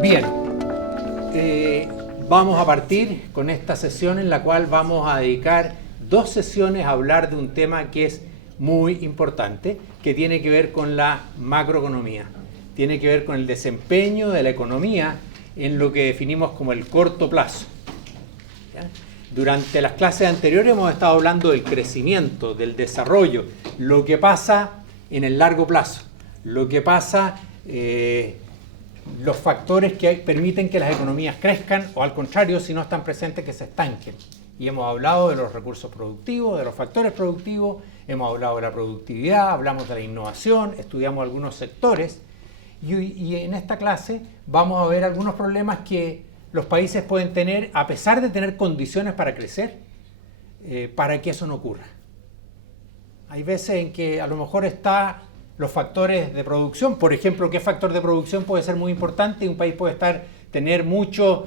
Bien, vamos a partir con esta sesión en la cual vamos a dedicar 2 sesiones a hablar de un tema que es muy importante, que tiene que ver con la macroeconomía. Tiene que ver con el desempeño de la economía en lo que definimos como el corto plazo. ¿Ya? Durante las clases anteriores hemos estado hablando del crecimiento, del desarrollo, lo que pasa en el largo plazo, lo que pasa, los factores que permiten que las economías crezcan o al contrario, si no están presentes, que se estanquen. Y hemos hablado de los recursos productivos, de los factores productivos, hemos hablado de la productividad, hablamos de la innovación, estudiamos algunos sectores y en esta clase vamos a ver algunos problemas que los países pueden tener a pesar de tener condiciones para crecer, para que eso no ocurra. Hay veces en que a lo mejor están los factores de producción, por ejemplo, ¿qué factor de producción puede ser muy importante? Un país puede tener mucho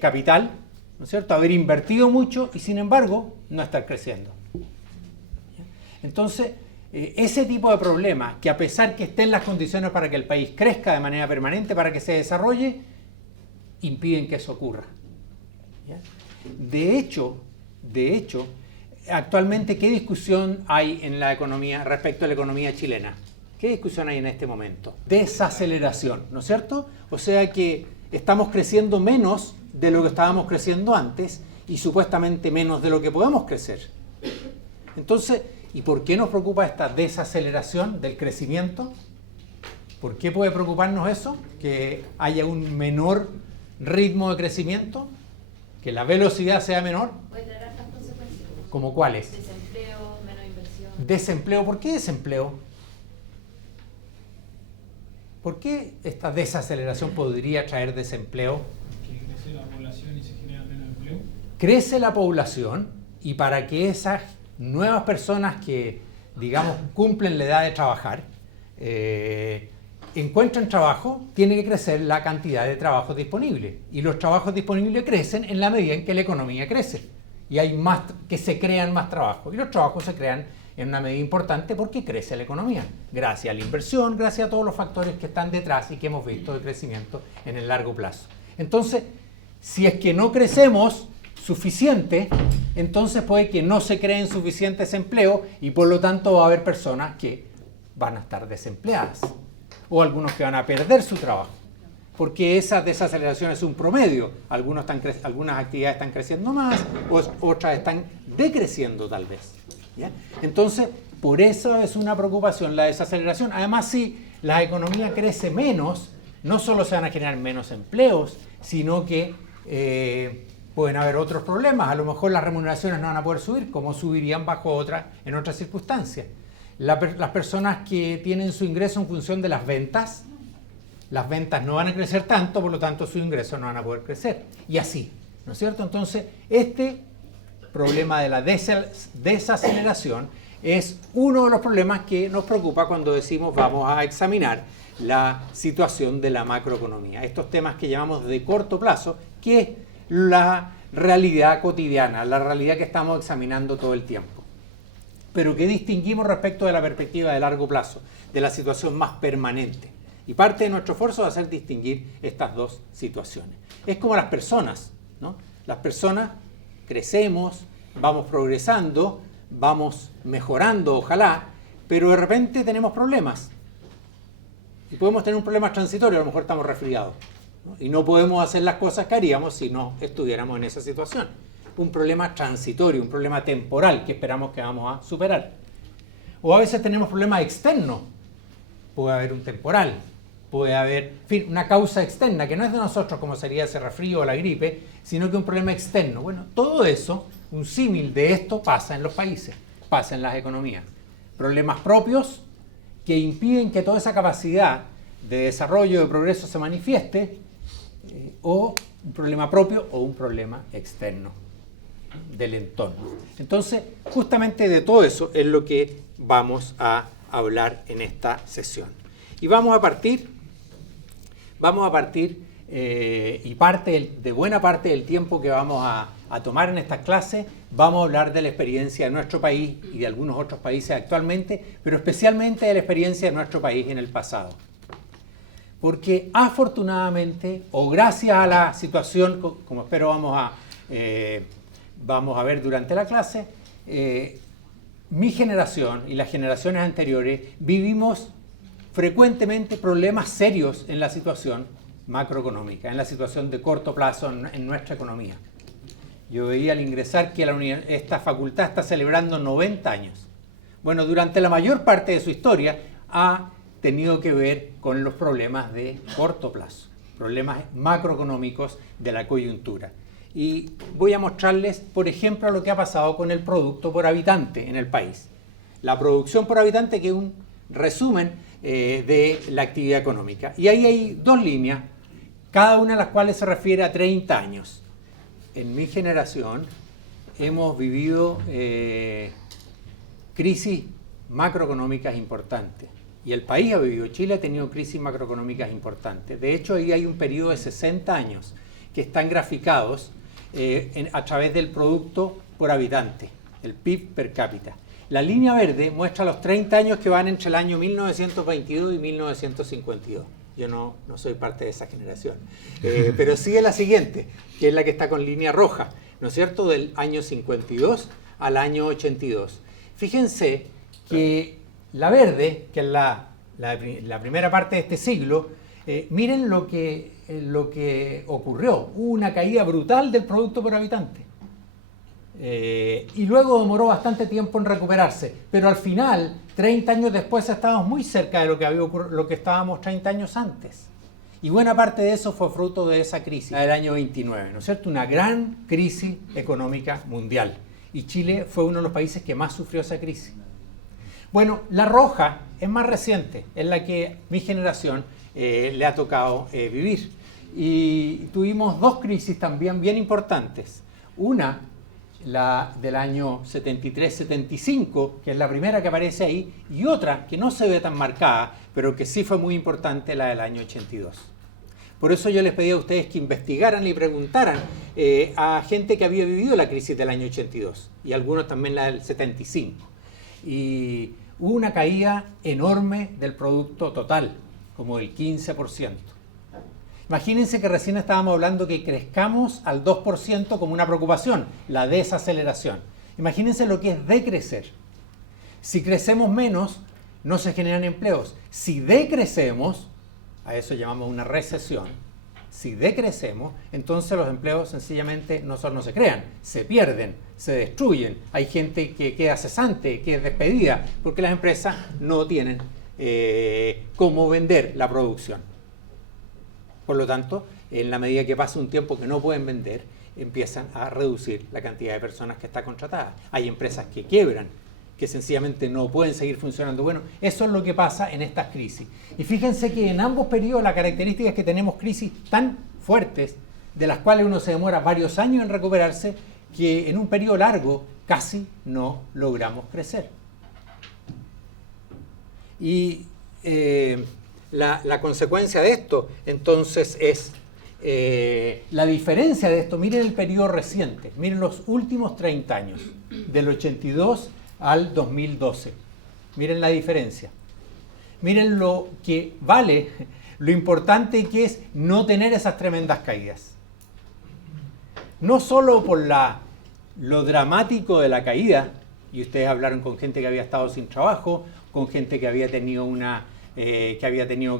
capital, ¿no es cierto? Haber invertido mucho y sin embargo no estar creciendo. Entonces, ese tipo de problemas, que a pesar que estén las condiciones para que el país crezca de manera permanente, para que se desarrolle, impiden que eso ocurra. ¿Ya? De hecho, actualmente, ¿qué discusión hay en la economía respecto a la economía chilena? ¿Qué discusión hay en este momento? Desaceleración, ¿no es cierto? O sea que estamos creciendo menos de lo que estábamos creciendo antes y supuestamente menos de lo que podemos crecer. Entonces, ¿y por qué nos preocupa esta desaceleración del crecimiento? ¿Por qué puede preocuparnos eso? Que haya un menor ritmo de crecimiento, que la velocidad sea menor. Puede traer altas consecuencias. ¿Como cuáles? Desempleo, menos inversión. Desempleo, ¿por qué desempleo? ¿Por qué esta desaceleración podría traer desempleo? Que crece la población y se genera menos empleo. Crece la población y para que esas nuevas personas que, digamos, cumplen la edad de trabajar, encuentren trabajo, tiene que crecer la cantidad de trabajos disponibles. Y los trabajos disponibles crecen en la medida en que la economía crece. Y hay más, que se crean más trabajos. Y los trabajos se crean en una medida importante porque crece la economía. Gracias a la inversión, gracias a todos los factores que están detrás y que hemos visto de crecimiento en el largo plazo. Entonces, si es que no crecemos suficiente, entonces puede que no se creen suficientes empleos y por lo tanto va a haber personas que van a estar desempleadas o algunos que van a perder su trabajo. Porque esa desaceleración es un promedio. Algunas actividades están creciendo más, otras están decreciendo tal vez. ¿Ya? Entonces, por eso es una preocupación la desaceleración. Además, si la economía crece menos, no solo se van a generar menos empleos, sino que pueden haber otros problemas. A lo mejor las remuneraciones no van a poder subir, como subirían en otras circunstancias. Las personas que tienen su ingreso en función de las ventas no van a crecer tanto, por lo tanto sus ingresos no van a poder crecer. Y así, ¿no es cierto? Entonces, este problema de la desaceleración es uno de los problemas que nos preocupa cuando decimos vamos a examinar la situación de la macroeconomía. Estos temas que llamamos de corto plazo, que es la realidad cotidiana, la realidad que estamos examinando todo el tiempo. Pero que distinguimos respecto de la perspectiva de largo plazo, de la situación más permanente. Y parte de nuestro esfuerzo va a ser distinguir estas dos situaciones. Es como las personas, ¿no? Las personas crecemos, vamos progresando, vamos mejorando, ojalá, pero de repente tenemos problemas. Y podemos tener un problema transitorio, a lo mejor estamos resfriados, ¿no? Y no podemos hacer las cosas que haríamos si no estuviéramos en esa situación. Un problema transitorio, un problema temporal que esperamos que vamos a superar. O a veces tenemos problemas externos. Puede haber un temporal, puede haber, en fin, una causa externa que no es de nosotros como sería ese resfrío o la gripe, sino que un problema externo. Bueno, todo eso, un símil de esto pasa en los países, pasa en las economías. Problemas propios que impiden que toda esa capacidad de desarrollo, de progreso se manifieste, o un problema propio o un problema externo del entorno. Entonces, justamente de todo eso es lo que vamos a hablar en esta sesión. Y vamos a partir y de buena parte del tiempo que vamos a tomar en estas clases, vamos a hablar de la experiencia de nuestro país y de algunos otros países actualmente, pero especialmente de la experiencia de nuestro país en el pasado. porque afortunadamente, o gracias a la situación, como espero vamos a ver durante la clase, mi generación y las generaciones anteriores vivimos frecuentemente problemas serios en la situación macroeconómica, en la situación de corto plazo en nuestra economía. Yo veía al ingresar que esta facultad está celebrando 90 años. Bueno, durante la mayor parte de su historia ha tenido que ver con los problemas de corto plazo, problemas macroeconómicos de la coyuntura. Y voy a mostrarles, por ejemplo, lo que ha pasado con el producto por habitante en el país. La producción por habitante, que es un resumen de la actividad económica. Y ahí hay dos líneas, cada una de las cuales se refiere a 30 años. En mi generación hemos vivido crisis macroeconómicas importantes. Y el país ha vivido, Chile ha tenido crisis macroeconómicas importantes. De hecho, ahí hay un periodo de 60 años que están graficados a través del producto por habitante, el PIB per cápita. La línea verde muestra los 30 años que van entre el año 1922 y 1952. Yo no soy parte de esa generación. Pero sigue la siguiente, que es la que está con línea roja, ¿no es cierto? Del año 52 al año 82. Fíjense que la verde, que es la primera parte de este siglo, miren lo que ocurrió. Hubo una caída brutal del producto por habitante. Y luego demoró bastante tiempo en recuperarse. Pero al final, 30 años después, estábamos muy cerca de lo que estábamos 30 años antes. Y buena parte de eso fue fruto de esa crisis del año 29, ¿no es cierto? Una gran crisis económica mundial. Y Chile fue uno de los países que más sufrió esa crisis. Bueno, la roja es más reciente, es la que mi generación le ha tocado vivir. Y tuvimos dos crisis también bien importantes. Una, la del año 73-75, que es la primera que aparece ahí, y otra que no se ve tan marcada, pero que sí fue muy importante, la del año 82. Por eso yo les pedí a ustedes que investigaran y preguntaran a gente que había vivido la crisis del año 82, y algunos también la del 75. Y hubo una caída enorme del producto total, como del 15%. Imagínense que recién estábamos hablando que crezcamos al 2% como una preocupación, la desaceleración. Imagínense lo que es decrecer. Si crecemos menos, no se generan empleos. Si decrecemos, a eso llamamos una recesión, si decrecemos, entonces los empleos sencillamente no solo no se crean, se pierden, se destruyen. Hay gente que queda cesante, que es despedida, porque las empresas no tienen cómo vender la producción. Por lo tanto, en la medida que pasa un tiempo que no pueden vender, empiezan a reducir la cantidad de personas que está contratada. Hay empresas que quiebran, que sencillamente no pueden seguir funcionando. Bueno, eso es lo que pasa en estas crisis. Y fíjense que en ambos periodos la característica es que tenemos crisis tan fuertes, de las cuales uno se demora varios años en recuperarse, que en un periodo largo casi no logramos crecer. Y la consecuencia de esto, entonces, es la diferencia de esto. Miren el periodo reciente, miren los últimos 30 años, del 82 al 2012. Miren la diferencia. Miren lo que vale, lo importante que es no tener esas tremendas caídas. No solo por lo dramático de la caída, y ustedes hablaron con gente que había estado sin trabajo, con gente que había tenido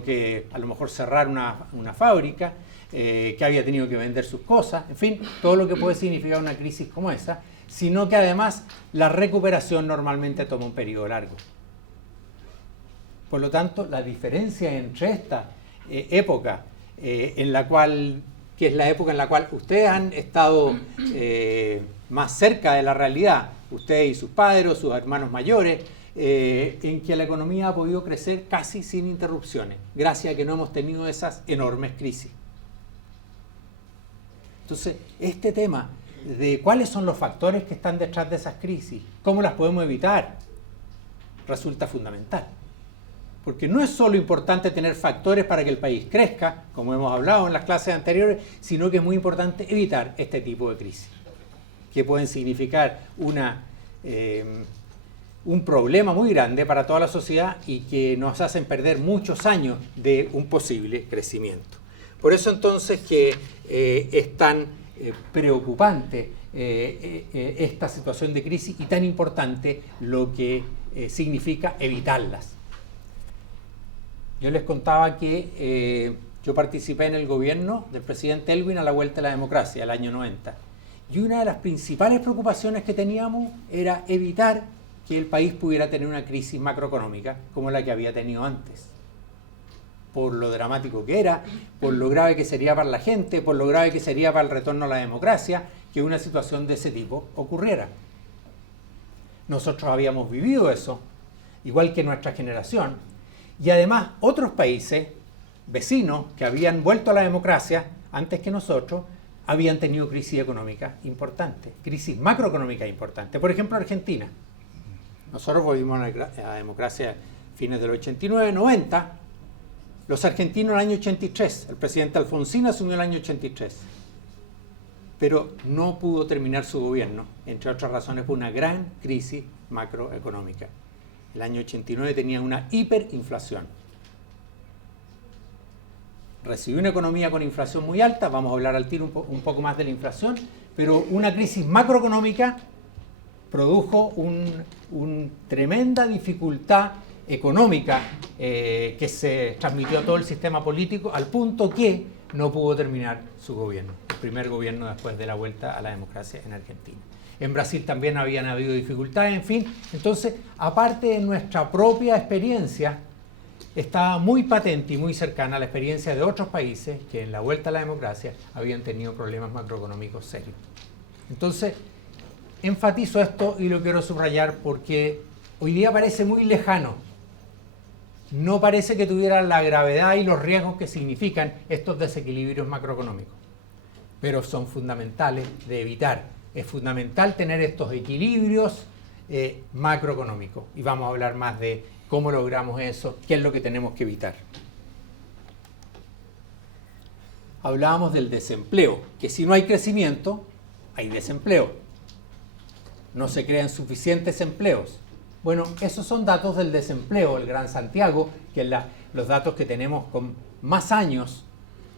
que a lo mejor cerrar una fábrica, que había tenido que vender sus cosas, en fin, todo lo que puede significar una crisis como esa, sino que además la recuperación normalmente toma un periodo largo. Por lo tanto, la diferencia entre esta época, que es la época en la cual ustedes han estado más cerca de la realidad, ustedes y sus padres o sus hermanos mayores, en que la economía ha podido crecer casi sin interrupciones, gracias a que no hemos tenido esas enormes crisis. Entonces, este tema de cuáles son los factores que están detrás de esas crisis, cómo las podemos evitar, resulta fundamental. Porque no es solo importante tener factores para que el país crezca, como hemos hablado en las clases anteriores, sino que es muy importante evitar este tipo de crisis, que pueden significar un problema muy grande para toda la sociedad y que nos hacen perder muchos años de un posible crecimiento. Por eso entonces que es tan preocupante esta situación de crisis y tan importante lo que significa evitarlas. Yo les contaba que yo participé en el gobierno del presidente Elwin a la vuelta de la democracia, el año 90. Y una de las principales preocupaciones que teníamos era evitar que el país pudiera tener una crisis macroeconómica como la que había tenido antes. Por lo dramático que era, por lo grave que sería para la gente, por lo grave que sería para el retorno a la democracia, que una situación de ese tipo ocurriera. Nosotros habíamos vivido eso, igual que nuestra generación, y además otros países vecinos que habían vuelto a la democracia antes que nosotros, habían tenido crisis económica importante, crisis macroeconómica importante. Por ejemplo, Argentina. Nosotros volvimos a la democracia a fines del 89, 90. Los argentinos en el año 83. El presidente Alfonsín asumió el año 83. Pero no pudo terminar su gobierno, entre otras razones por una gran crisis macroeconómica. El año 89 tenía una hiperinflación. Recibió una economía con inflación muy alta, vamos a hablar al tiro un poco más de la inflación, pero una crisis macroeconómica produjo una tremenda dificultad económica que se transmitió a todo el sistema político al punto que no pudo terminar su gobierno, el primer gobierno después de la vuelta a la democracia en Argentina. En Brasil también habían habido dificultades, en fin. Entonces, aparte de nuestra propia experiencia, estaba muy patente y muy cercana a la experiencia de otros países que en la vuelta a la democracia habían tenido problemas macroeconómicos serios. Entonces, enfatizo esto y lo quiero subrayar porque hoy día parece muy lejano. No parece que tuviera la gravedad y los riesgos que significan estos desequilibrios macroeconómicos, pero son fundamentales de evitar. Es fundamental tener estos equilibrios macroeconómicos y vamos a hablar más de cómo logramos eso, qué es lo que tenemos que evitar. Hablábamos del desempleo, que si no hay crecimiento, hay desempleo. No se crean suficientes empleos. Bueno, esos son datos del desempleo, el Gran Santiago, que es los datos que tenemos con más años,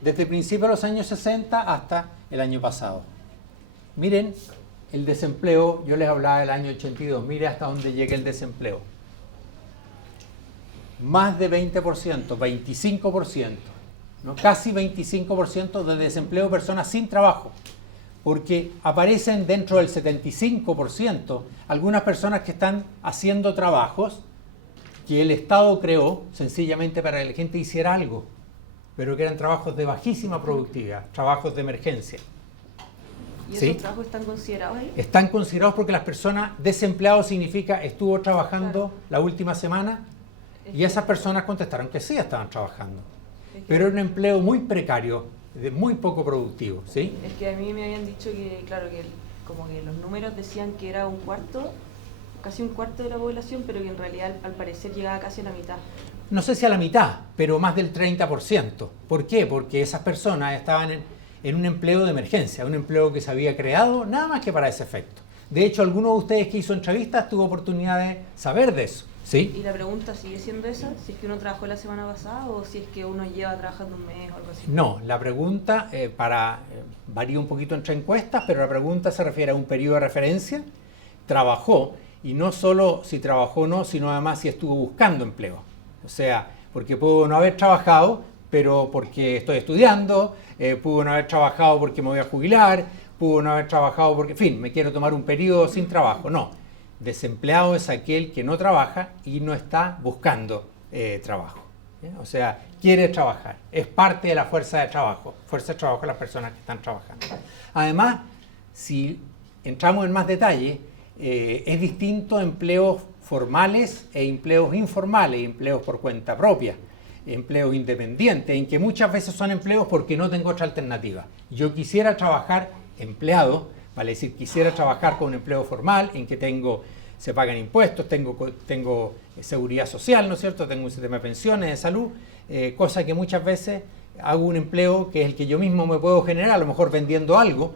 desde el principio de los años 60 hasta el año pasado. Miren el desempleo, yo les hablaba del año 82, mire hasta dónde llega el desempleo. Más de 20%, 25%, ¿no? Casi 25% de desempleo de personas sin trabajo, porque aparecen dentro del 75% algunas personas que están haciendo trabajos que el Estado creó sencillamente para que la gente hiciera algo, pero que eran trabajos de bajísima productividad, trabajos de emergencia. ¿Y esos ¿Sí? trabajos están considerados ahí? Están considerados porque las personas desempleados significa estuvo trabajando la última semana. Y esas personas contestaron que sí estaban trabajando, pero era un empleo muy precario, muy poco productivo, ¿sí? Es que a mí me habían dicho que, claro, que como que los números decían que era un cuarto, casi un cuarto de la población, pero que en realidad al parecer llegaba casi a la mitad. No sé si a la mitad, pero más del 30%. ¿Por qué? Porque esas personas estaban en un empleo de emergencia, un empleo que se había creado nada más que para ese efecto. De hecho, alguno de ustedes que hizo entrevistas tuvo oportunidad de saber de eso. ¿Sí? ¿Y la pregunta sigue siendo esa? ¿Si es que uno trabajó la semana pasada o si es que uno lleva trabajando un mes o algo así? No, la pregunta varía un poquito entre encuestas, pero la pregunta se refiere a un periodo de referencia. Trabajó, y no solo si trabajó o no, sino además si estuvo buscando empleo. O sea, porque puedo no haber trabajado, pero porque estoy estudiando, pudo no haber trabajado porque me voy a jubilar, pudo no haber trabajado porque, en fin, me quiero tomar un periodo sin trabajo. No. Desempleado es aquel que no trabaja y no está buscando trabajo. O sea, quiere trabajar. Es parte de la fuerza de trabajo. Fuerza de trabajo de las personas que están trabajando. Además, si entramos en más detalle, es distinto empleos formales e empleos informales, empleos por cuenta propia, empleos independientes, en que muchas veces son empleos porque no tengo otra alternativa. Yo quisiera trabajar empleado, vale decir, quisiera trabajar con un empleo formal en que se pagan impuestos, tengo seguridad social, ¿no es cierto? Tengo un sistema de pensiones, de salud, cosa que muchas veces hago un empleo que es el que yo mismo me puedo generar, a lo mejor vendiendo algo,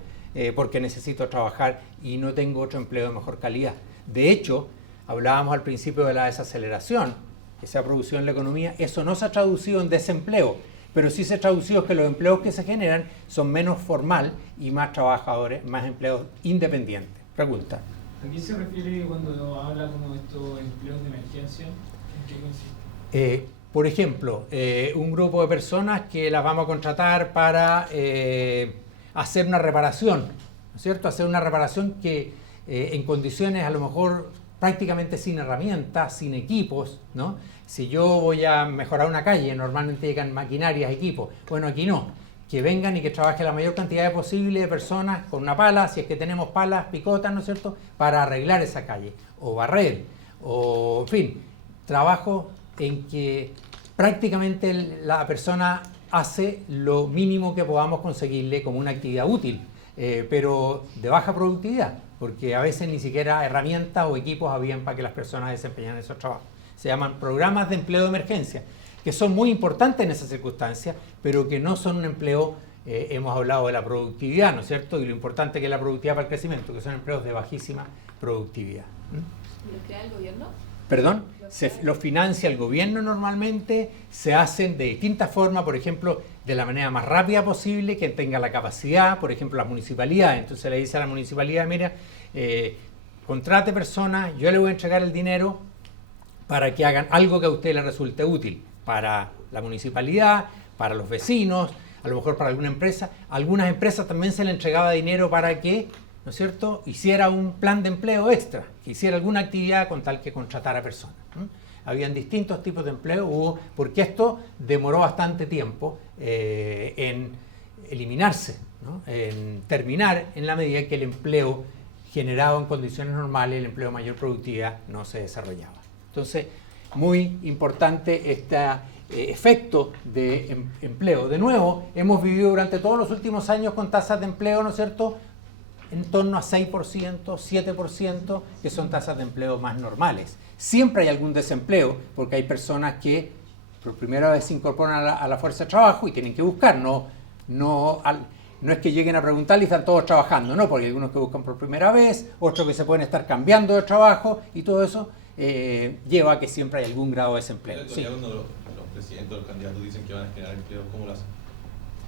porque necesito trabajar y no tengo otro empleo de mejor calidad. De hecho, hablábamos al principio de la desaceleración que se ha producido en la economía, eso no se ha traducido en desempleo, pero sí se ha traducido que los empleos que se generan son menos formal y más trabajadores, más empleos independientes. Pregunta. ¿A qué se refiere cuando habla como de estos empleos de emergencia? ¿En qué consiste? Por ejemplo, un grupo de personas que las vamos a contratar para hacer una reparación, ¿no es cierto? Hacer una reparación que en condiciones a lo mejor prácticamente sin herramientas, sin equipos, ¿no? Si yo voy a mejorar una calle, normalmente llegan maquinarias, equipos. Bueno, aquí no. Que vengan y que trabaje la mayor cantidad posible de personas con una pala, si es que tenemos palas, picotas, ¿no es cierto?, para arreglar esa calle, o barrer, o en fin, trabajo en que prácticamente la persona hace lo mínimo que podamos conseguirle como una actividad útil, pero de baja productividad, porque a veces ni siquiera herramientas o equipos habían para que las personas desempeñaran esos trabajos. Se llaman programas de empleo de emergencia, que son muy importantes en esas circunstancias, pero que no son un empleo, hemos hablado de la productividad, ¿no es cierto?, y lo importante que es la productividad para el crecimiento, que son empleos de bajísima productividad. ¿Y los crea el gobierno? Perdón, los financia el gobierno normalmente, se hacen de distintas formas, por ejemplo, de la manera más rápida posible, que tenga la capacidad, por ejemplo, las municipalidades. Entonces le dice a la municipalidad, mira, contrate personas, yo le voy a entregar el dinero para que hagan algo que a usted le resulte útil, para la municipalidad, para los vecinos, a lo mejor para alguna empresa. A algunas empresas también se le entregaba dinero para que, ¿no es cierto?, hiciera un plan de empleo extra, que hiciera alguna actividad con tal que contratara personas. Habían distintos tipos de empleo, porque esto demoró bastante tiempo en eliminarse, ¿no?, en terminar, en la medida que el empleo generado en condiciones normales, el empleo de mayor productividad, no se desarrollaba. Entonces, muy importante este efecto de empleo. De nuevo, hemos vivido durante todos los últimos años con tasas de empleo, ¿no es cierto?, en torno a 6%, 7%, que son tasas de empleo más normales. Siempre hay algún desempleo, porque hay personas que por primera vez se incorporan a la fuerza de trabajo y tienen que buscar. No es que lleguen a preguntar y están todos trabajando, no, porque hay algunos que buscan por primera vez, otros que se pueden estar cambiando de trabajo, y todo eso lleva a que siempre hay algún grado de desempleo. Sí. Cuando los presidentes, los candidatos dicen que van a generar empleo, ¿cómo lo hacen?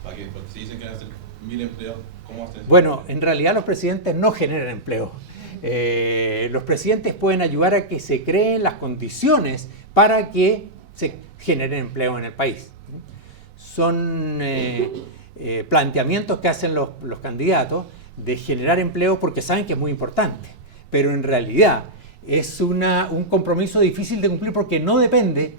Porque si dicen que van a hacer 1000 empleos, ¿cómo hacen eso? Bueno, en realidad los presidentes no generan empleo. Los presidentes pueden ayudar a que se creen las condiciones para que se generen empleo en el país. Son planteamientos que hacen los candidatos de generar empleo porque saben que es muy importante, pero en realidad es un compromiso difícil de cumplir porque no depende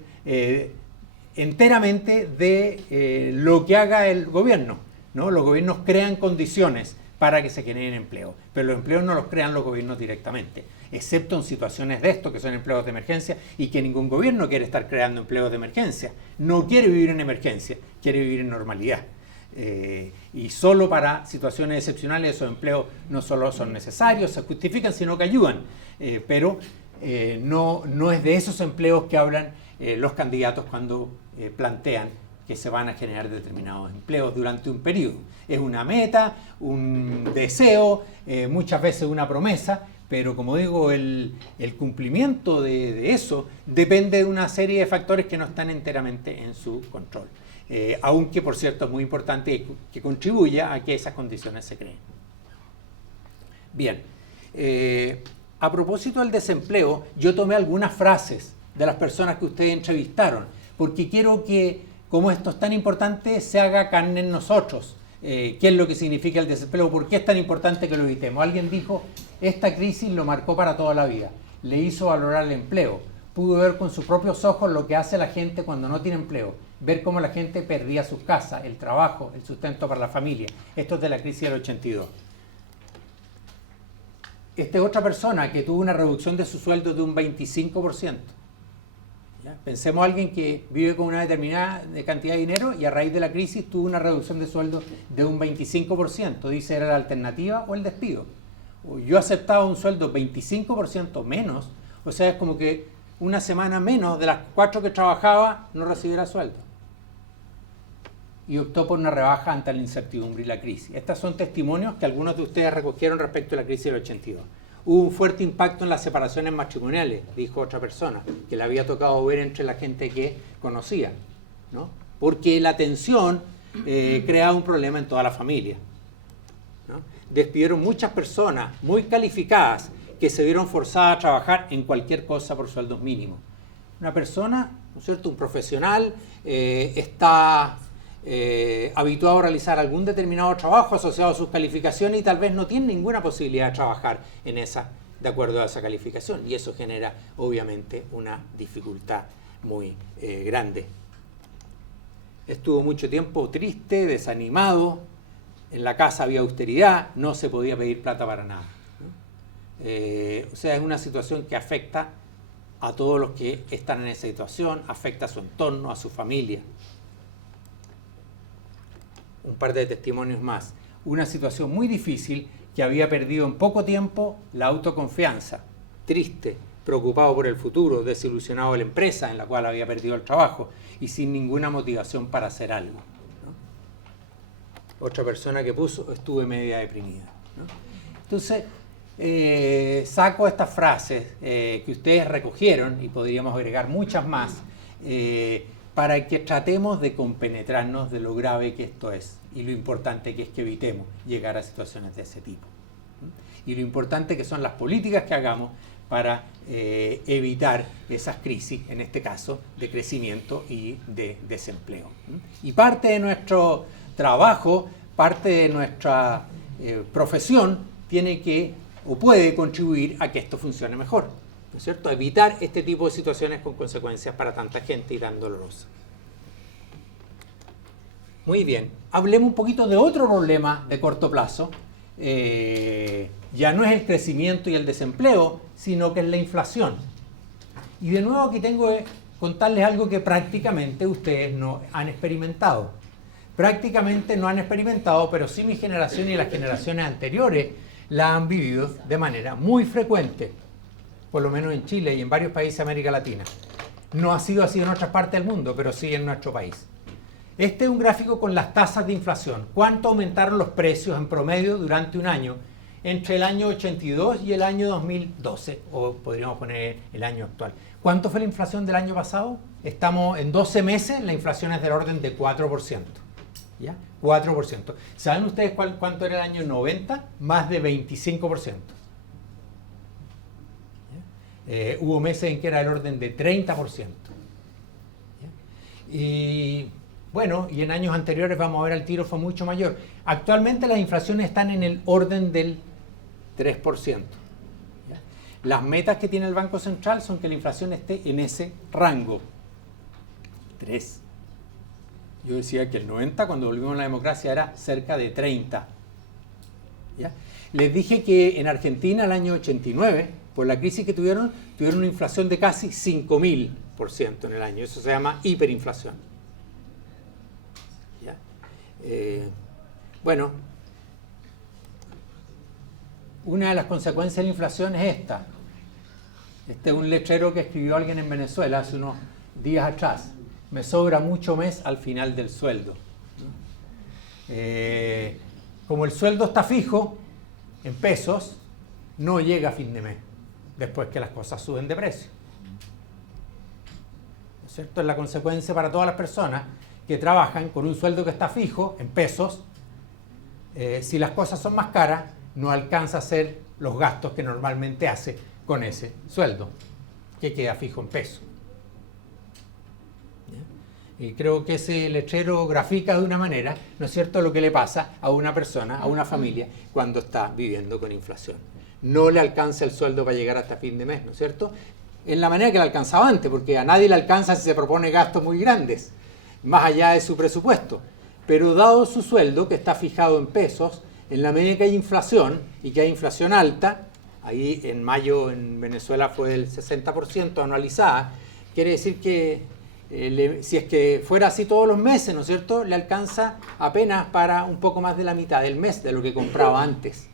enteramente de lo que haga el gobierno, ¿no? Los gobiernos crean condiciones para que se generen empleo, pero los empleos no los crean los gobiernos directamente, excepto en situaciones de esto, que son empleos de emergencia, y que ningún gobierno quiere estar creando empleos de emergencia. No quiere vivir en emergencia, quiere vivir en normalidad. Y solo para situaciones excepcionales esos empleos no solo son necesarios, se justifican, sino que ayudan. Pero no es de esos empleos que hablan los candidatos cuando plantean que se van a generar determinados empleos durante un periodo. Es una meta, un deseo, muchas veces una promesa, pero como digo, el cumplimiento de eso depende de una serie de factores que no están enteramente en su control. Aunque, por cierto, es muy importante que contribuya a que esas condiciones se creen. Bien, a propósito del desempleo, yo tomé algunas frases de las personas que ustedes entrevistaron, porque quiero que, como esto es tan importante, se haga carne en nosotros. ¿Qué es lo que significa el desempleo? ¿Por qué es tan importante que lo evitemos? Alguien dijo, esta crisis lo marcó para toda la vida, le hizo valorar el empleo, pudo ver con sus propios ojos lo que hace la gente cuando no tiene empleo, ver cómo la gente perdía sus casas, el trabajo, el sustento para la familia. Esto es de la crisis del 82. Esta es otra persona que tuvo una reducción de su sueldo de un 25%. ¿Ya? Pensemos a alguien que vive con una determinada cantidad de dinero y a raíz de la crisis tuvo una reducción de sueldo de un 25%. Dice, ¿era la alternativa o el despido? Yo aceptaba un sueldo 25% menos, o sea, es como que una semana menos de las 4 que trabajaba no recibiera sueldo. Y optó por una rebaja ante la incertidumbre y la crisis. Estos son testimonios que algunos de ustedes recogieron respecto a la crisis del 82. Hubo un fuerte impacto en las separaciones matrimoniales, dijo otra persona, que le había tocado ver entre la gente que conocía, ¿no? Porque la tensión crea un problema en toda la familia, ¿no? Despidieron muchas personas muy calificadas que se vieron forzadas a trabajar en cualquier cosa por sueldos mínimos. Una persona, ¿no es cierto?, un profesional, está habituado a realizar algún determinado trabajo asociado a sus calificaciones y tal vez no tiene ninguna posibilidad de trabajar en esa, de acuerdo a esa calificación, y eso genera obviamente una dificultad muy grande. Estuvo mucho tiempo triste, desanimado, en la casa había austeridad, no se podía pedir plata para nada, ¿no? O sea, es una situación que afecta a todos los que están en esa situación, afecta a su entorno, a su familia. Un par de testimonios más. Una situación muy difícil, que había perdido en poco tiempo la autoconfianza, triste, preocupado por el futuro, desilusionado de la empresa en la cual había perdido el trabajo y sin ninguna motivación para hacer algo, ¿no? Otra persona que puso, estuve media deprimida, ¿no? Entonces, saco estas frases que ustedes recogieron, y podríamos agregar muchas más, para que tratemos de compenetrarnos de lo grave que esto es y lo importante que es que evitemos llegar a situaciones de ese tipo. Y lo importante que son las políticas que hagamos para evitar esas crisis, en este caso, de crecimiento y de desempleo. Y parte de nuestro trabajo, parte de nuestra profesión, tiene que o puede contribuir a que esto funcione mejor, ¿no es cierto? Evitar este tipo de situaciones con consecuencias para tanta gente y tan dolorosas. Muy bien, hablemos un poquito de otro problema de corto plazo. Ya no es el crecimiento y el desempleo, sino que es la inflación. Y de nuevo aquí tengo que contarles algo que prácticamente ustedes no han experimentado. Prácticamente no han experimentado, pero sí mi generación y las generaciones anteriores la han vivido de manera muy frecuente, por lo menos en Chile y en varios países de América Latina. No ha sido así en otras partes del mundo, pero sí en nuestro país. Este es un gráfico con las tasas de inflación. ¿Cuánto aumentaron los precios en promedio durante un año entre el año 82 y el año 2012? O podríamos poner el año actual. ¿Cuánto fue la inflación del año pasado? Estamos en 12 meses, la inflación es del orden de 4%. ¿Ya? 4%. ¿Saben ustedes cuánto era el año 90? Más de 25%. Hubo meses en que era el orden de 30%. ¿Ya? Y bueno, y en años anteriores, vamos a ver al tiro, fue mucho mayor. Actualmente las inflaciones están en el orden del 3%. ¿Ya? Las metas que tiene el Banco Central son que la inflación esté en ese rango. 3. Yo decía que el 90, cuando volvimos a la democracia, era cerca de 30. ¿Ya? Les dije que en Argentina, el año 89, por la crisis que tuvieron una inflación de casi 5.000% en el año. Eso se llama hiperinflación. ¿Ya? Bueno, una de las consecuencias de la inflación es esta. Este es un letrero que escribió alguien en Venezuela hace unos días atrás. Me sobra mucho mes al final del sueldo. Como el sueldo está fijo en pesos, no llega a fin de mes, después que las cosas suben de precio. ¿No es cierto? Es la consecuencia para todas las personas que trabajan con un sueldo que está fijo en pesos. Si las cosas son más caras, no alcanza a hacer los gastos que normalmente hace con ese sueldo, que queda fijo en pesos. Y creo que ese letrero grafica de una manera, ¿no es cierto?, lo que le pasa a una persona, a una familia, cuando está viviendo con inflación. No le alcanza el sueldo para llegar hasta fin de mes, ¿no es cierto? En la manera que le alcanzaba antes, porque a nadie le alcanza si se propone gastos muy grandes, más allá de su presupuesto. Pero dado su sueldo, que está fijado en pesos, en la medida que hay inflación, y que hay inflación alta, ahí en mayo en Venezuela fue del 60% anualizada, quiere decir que si es que fuera así todos los meses, ¿no es cierto?, le alcanza apenas para un poco más de la mitad del mes de lo que compraba antes.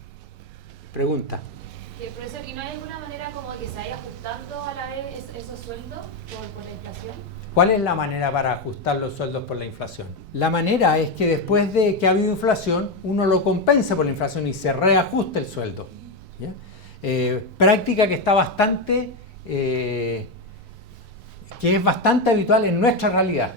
Pregunta. Profesor, ¿y no hay alguna manera como que se vaya ajustando a la vez esos sueldos por la inflación? ¿Cuál es la manera para ajustar los sueldos por la inflación? La manera es que después de que ha habido inflación, uno lo compense por la inflación y se reajuste el sueldo. ¿Ya? práctica que está bastante, que es bastante habitual en nuestra realidad,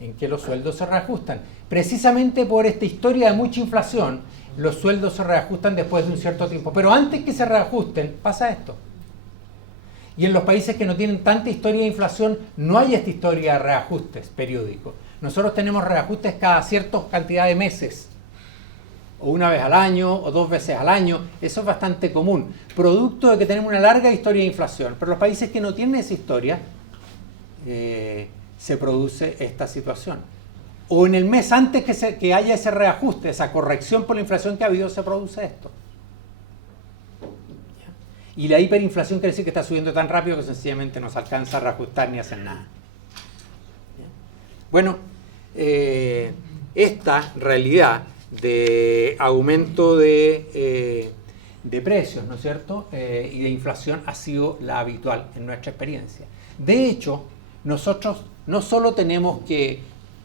en que los sueldos se reajustan. Precisamente por esta historia de mucha inflación, los sueldos se reajustan después de un cierto tiempo. Pero antes que se reajusten, pasa esto. Y en los países que no tienen tanta historia de inflación, no hay esta historia de reajustes periódicos. Nosotros tenemos reajustes cada cierta cantidad de meses, o una vez al año, o 2 veces al año. Eso es bastante común, producto de que tenemos una larga historia de inflación. Pero los países que no tienen esa historia, se produce esta situación. O en el mes antes que haya ese reajuste, esa corrección por la inflación que ha habido, se produce esto. Y la hiperinflación quiere decir que está subiendo tan rápido que sencillamente no se alcanza a reajustar ni a hacer nada. Bueno, esta realidad de aumento de precios, ¿no es cierto?, y de inflación ha sido la habitual en nuestra experiencia. De hecho, nosotros no solo tenemos que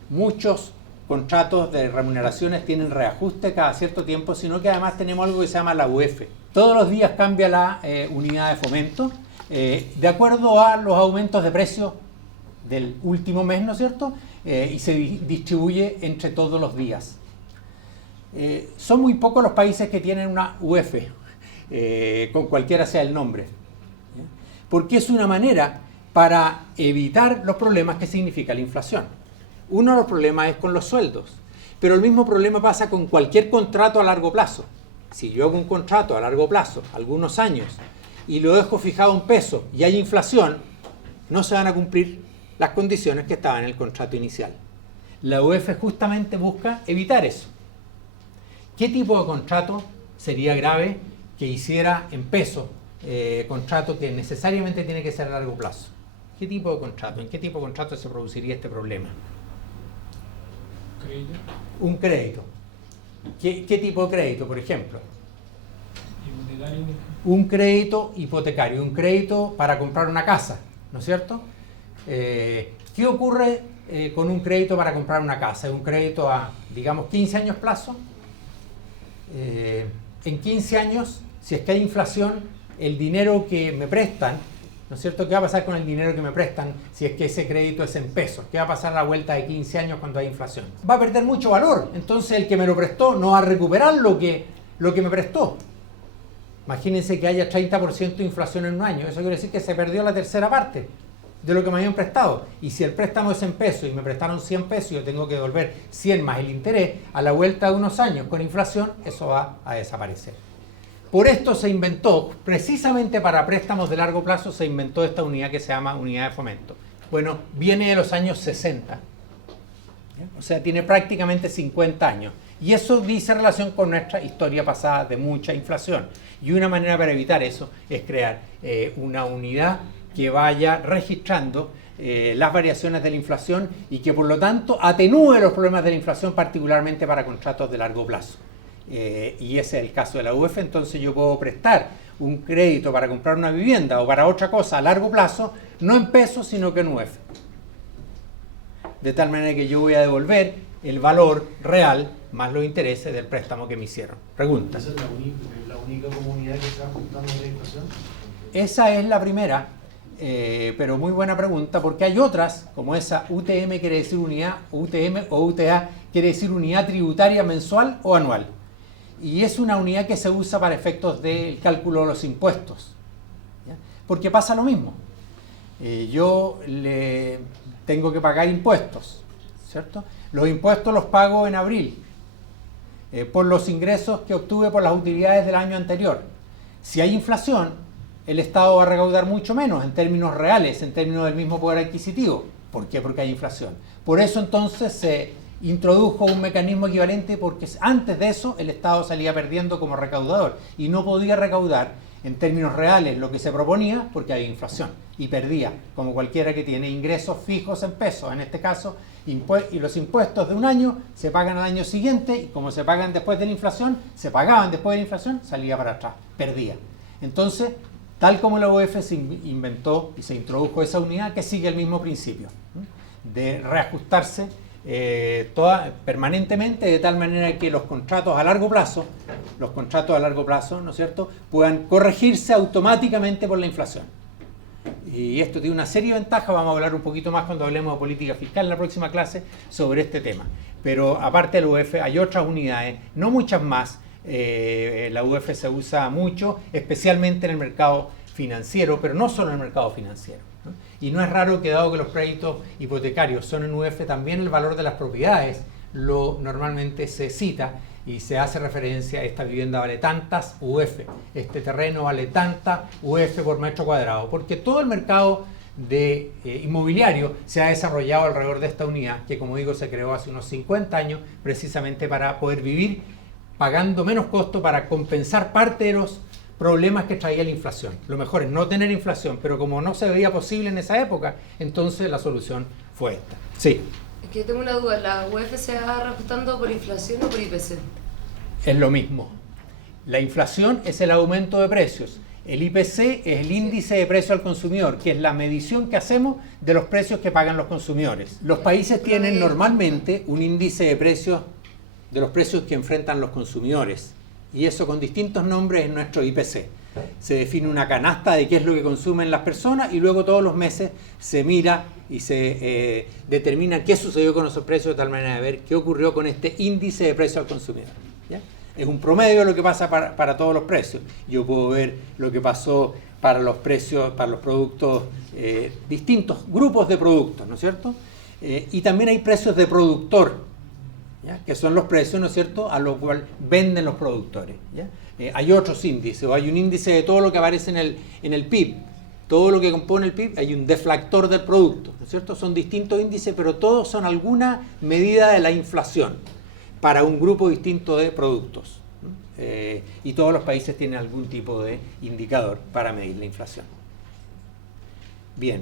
muchos contratos de remuneraciones tienen reajuste cada cierto tiempo, sino que además tenemos algo que se llama la UF. Todos los días cambia la unidad de fomento de acuerdo a los aumentos de precio del último mes, ¿no es cierto?, y se distribuye entre todos los días. Son muy pocos los países que tienen una UF, con cualquiera sea el nombre, porque es una manera para evitar los problemas que significa la inflación. Uno de los problemas es con los sueldos, pero el mismo problema pasa con cualquier contrato a largo plazo. Si yo hago un contrato a largo plazo, algunos años, y lo dejo fijado en pesos y hay inflación, no se van a cumplir las condiciones que estaban en el contrato inicial. La UF justamente busca evitar eso. ¿Qué tipo de contrato sería grave que hiciera en pesos contrato que necesariamente tiene que ser a largo plazo? ¿Qué tipo de contrato? ¿En qué tipo de contrato se produciría este problema? ¿Crédito? Un crédito. ¿Qué tipo de crédito, por ejemplo? Hipotecario. Un crédito hipotecario, un crédito para comprar una casa, ¿no es cierto? ¿Qué ocurre con un crédito para comprar una casa? ¿Es un crédito a, digamos, 15 años plazo? En 15 años, si es que hay inflación, el dinero que me prestan, ¿no es cierto? ¿Qué va a pasar con el dinero que me prestan si es que ese crédito es en pesos? ¿Qué va a pasar a la vuelta de 15 años cuando hay inflación? Va a perder mucho valor. Entonces el que me lo prestó no va a recuperar lo que me prestó. Imagínense que haya 30% de inflación en un año. Eso quiere decir que se perdió la tercera parte de lo que me habían prestado. Y si el préstamo es en pesos y me prestaron 100 pesos y yo tengo que devolver 100 más el interés, a la vuelta de unos años con inflación, eso va a desaparecer. Por esto se inventó, precisamente para préstamos de largo plazo, se inventó esta unidad que se llama unidad de fomento. Bueno, viene de los años 60. O sea, tiene prácticamente 50 años. Y eso dice relación con nuestra historia pasada de mucha inflación. Y una manera para evitar eso es crear una unidad que vaya registrando las variaciones de la inflación y que por lo tanto atenúe los problemas de la inflación, particularmente para contratos de largo plazo. Y ese es el caso de la UF. Entonces yo puedo prestar un crédito para comprar una vivienda o para otra cosa a largo plazo, no en pesos sino que en UF. De tal manera que yo voy a devolver el valor real más los intereses del préstamo que me hicieron. Pregunta. ¿Esa es la única comunidad que está ajustando la inflación? Esa es la primera, pero muy buena pregunta, porque hay otras, como esa UTM quiere decir unidad, UTM o UTA quiere decir unidad tributaria mensual o anual. Y es una unidad que se usa para efectos del cálculo de los impuestos. ¿Ya? Porque pasa lo mismo. Yo le tengo que pagar impuestos, ¿cierto? Los impuestos los pago en abril por los ingresos que obtuve por las utilidades del año anterior. Si hay inflación, el Estado va a recaudar mucho menos en términos reales, en términos del mismo poder adquisitivo. ¿Por qué? Porque hay inflación. Por eso entonces se introdujo un mecanismo equivalente, porque antes de eso el Estado salía perdiendo como recaudador y no podía recaudar en términos reales lo que se proponía porque había inflación y perdía, como cualquiera que tiene ingresos fijos en pesos. En este caso, y los impuestos de un año se pagan al año siguiente y como se pagan después de la inflación, se pagaban después de la inflación, salía para atrás, perdía. Entonces, tal como la UEF se inventó y se introdujo esa unidad que sigue el mismo principio de reajustarse permanentemente, de tal manera que los contratos a largo plazo los contratos a largo plazo, ¿no es cierto?, puedan corregirse automáticamente por la inflación. Y esto tiene una serie de ventajas, vamos a hablar un poquito más cuando hablemos de política fiscal en la próxima clase sobre este tema. Pero aparte del UF hay otras unidades, no muchas más. La UF se usa mucho, especialmente en el mercado financiero, pero no solo en el mercado financiero, ¿no? Y no es raro que dado que los créditos hipotecarios son en UF, también el valor de las propiedades normalmente se cita y se hace referencia: esta vivienda vale tantas UF, este terreno vale tanta UF por metro cuadrado, porque todo el mercado de inmobiliario se ha desarrollado alrededor de esta unidad, que como digo se creó hace unos 50 años precisamente para poder vivir pagando menos costo, para compensar parte de los problemas que traía la inflación. Lo mejor es no tener inflación, pero como no se veía posible en esa época, entonces la solución fue esta. Sí. Es que tengo una duda, ¿la UF se va reajustando por inflación o por IPC? Es lo mismo. La inflación es el aumento de precios. El IPC es el índice de precio al consumidor, que es la medición que hacemos de los precios que pagan los consumidores. Los países tienen normalmente un índice de precios de los precios que enfrentan los consumidores, y eso con distintos nombres es nuestro IPC. Se define una canasta de qué es lo que consumen las personas y luego todos los meses se mira y se determina qué sucedió con esos precios, de tal manera de ver qué ocurrió con este índice de precio al consumidor, ¿ya? Es un promedio de lo que pasa para todos los precios. Yo puedo ver lo que pasó para los precios, para los productos, distintos grupos de productos, ¿no es cierto? Y también hay precios de productor, ¿ya? Que son los precios, ¿no es cierto?, a los cuales venden los productores, ¿ya? Hay otros índices, o hay un índice de todo lo que aparece en el PIB, todo lo que compone el PIB, hay un deflactor del producto, ¿no es cierto? Son distintos índices, pero todos son alguna medida de la inflación para un grupo distinto de productos, ¿no? Y todos los países tienen algún tipo de indicador para medir la inflación. Bien.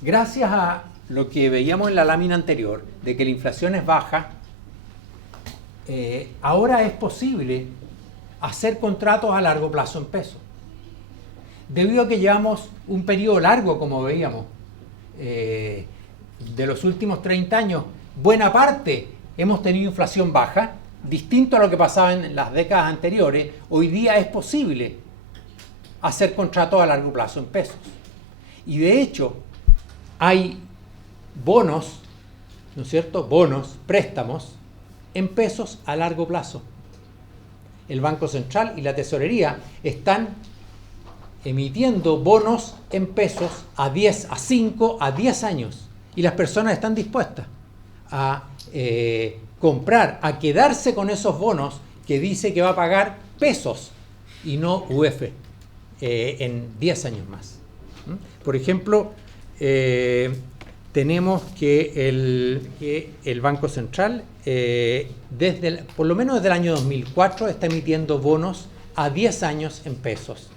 Gracias a lo que veíamos en la lámina anterior, de que la inflación es baja, ahora es posible hacer contratos a largo plazo en pesos. Debido a que llevamos un periodo largo, como veíamos, de los últimos 30 años, buena parte hemos tenido inflación baja, distinto a lo que pasaba en las décadas anteriores. Hoy día es posible hacer contratos a largo plazo en pesos. Y de hecho, hay bonos, ¿no es cierto?, bonos, préstamos en pesos a largo plazo. El Banco Central y la Tesorería están emitiendo bonos en pesos a 10, a 5, a 10 años. Y las personas están dispuestas a comprar, a quedarse con esos bonos que dice que va a pagar pesos y no UF en 10 años más. Por ejemplo, tenemos que el Banco Central, por lo menos desde el año 2004, está emitiendo bonos a 10 años en pesos,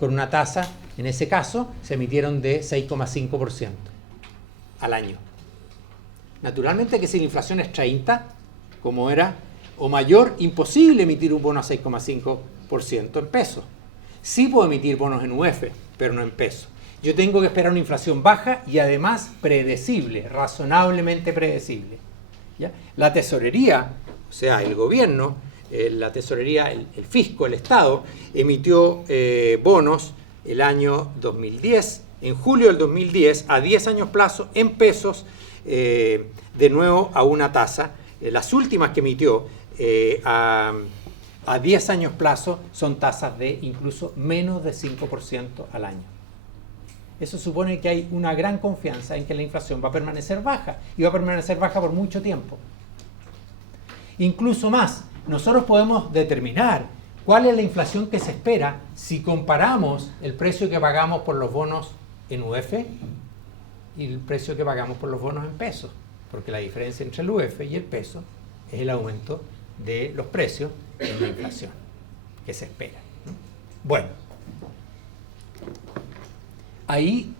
con una tasa, en ese caso, se emitieron de 6,5% al año. Naturalmente que si la inflación es 30, como era, o mayor, imposible emitir un bono a 6,5% en pesos. Sí puedo emitir bonos en UF, pero no en pesos. Yo tengo que esperar una inflación baja y además predecible, razonablemente predecible, ¿ya? La tesorería, o sea, el gobierno, la tesorería, el fisco, el Estado, emitió bonos el año 2010, en julio del 2010, a 10 años plazo, en pesos, de nuevo a una tasa. Las últimas que emitió a 10 años plazo son tasas de incluso menos de 5% al año. Eso supone que hay una gran confianza en que la inflación va a permanecer baja, y va a permanecer baja por mucho tiempo. Incluso más, nosotros podemos determinar cuál es la inflación que se espera si comparamos el precio que pagamos por los bonos en UF y el precio que pagamos por los bonos en pesos, porque la diferencia entre el UF y el peso es el aumento de los precios en la inflación que se espera, ¿no? Bueno, ahí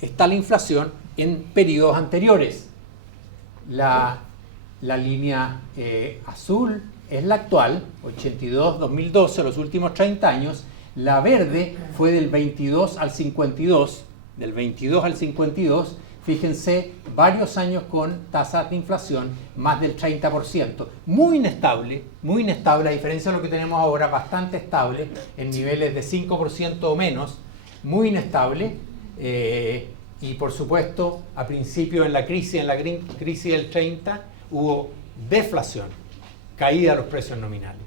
está la inflación en periodos anteriores. La línea azul es la actual, 82-2012, los últimos 30 años. La verde fue del 22 al 52, del 22 al 52 fíjense, varios años con tasas de inflación más del 30%. Muy inestable, a diferencia de lo que tenemos ahora, bastante estable, en niveles de 5% o menos, muy inestable. Y por supuesto, a principio en la crisis del 30, hubo deflación, caída de los precios nominales.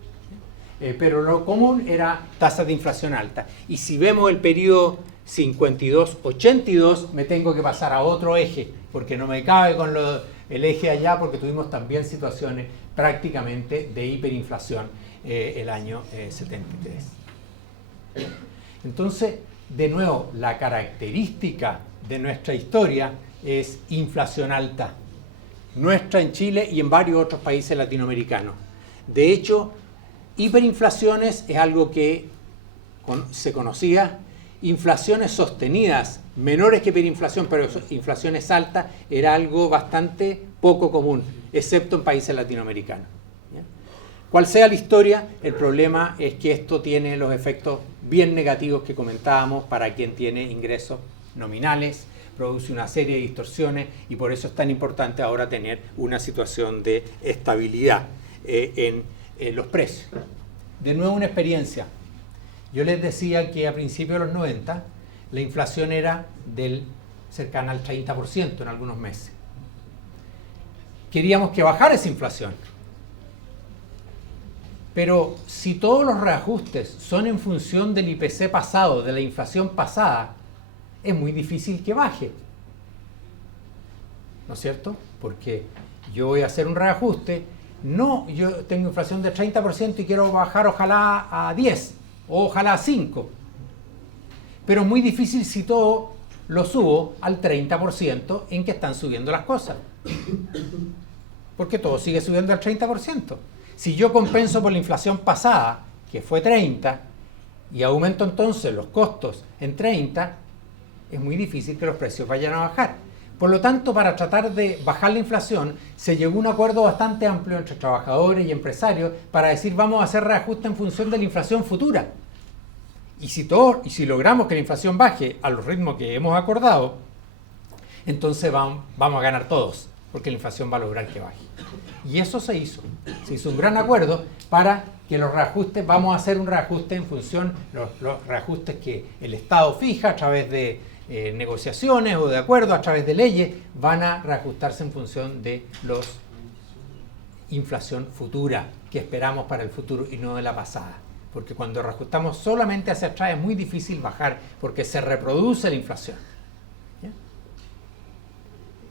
Pero lo común era tasas de inflación alta. Y si vemos el periodo 52-82, me tengo que pasar a otro eje, porque no me cabe con el eje allá, porque tuvimos también situaciones prácticamente de hiperinflación el año 73. Entonces, de nuevo, la característica de nuestra historia es inflación alta. Nuestra en Chile y en varios otros países latinoamericanos. De hecho, hiperinflaciones es algo que se conocía. Inflaciones sostenidas, menores que hiperinflación, pero inflaciones altas, era algo bastante poco común, excepto en países latinoamericanos. ¿Ya? Cual sea la historia, el problema es que esto tiene los efectos bien negativos que comentábamos para quien tiene ingresos nominales, produce una serie de distorsiones y por eso es tan importante ahora tener una situación de estabilidad en los precios. De nuevo una experiencia. Yo les decía que a principios de los 90 la inflación era cercana al 30% en algunos meses. Queríamos que bajara esa inflación. Pero si todos los reajustes son en función del IPC pasado, de la inflación pasada, es muy difícil que baje. ¿No es cierto? Porque yo voy a hacer un reajuste, yo tengo inflación del 30% y quiero bajar ojalá a 10%. O ojalá 5. Pero es muy difícil si todo lo subo al 30% en que están subiendo las cosas. Porque todo sigue subiendo al 30%. Si yo compenso por la inflación pasada, que fue 30, y aumento entonces los costos en 30, es muy difícil que los precios vayan a bajar. Por lo tanto, para tratar de bajar la inflación, se llegó a un acuerdo bastante amplio entre trabajadores y empresarios para decir vamos a hacer reajuste en función de la inflación futura. Y si logramos que la inflación baje a los ritmos que hemos acordado, entonces vamos a ganar todos, porque la inflación va a lograr que baje. Y eso se hizo. Se hizo un gran acuerdo para que los reajustes, vamos a hacer un reajuste en función, los reajustes que el Estado fija a través de negociaciones o de acuerdos, a través de leyes, van a reajustarse en función de la inflación futura que esperamos para el futuro y no de la pasada. Porque cuando reajustamos solamente hacia atrás es muy difícil bajar porque se reproduce la inflación. ¿Ya?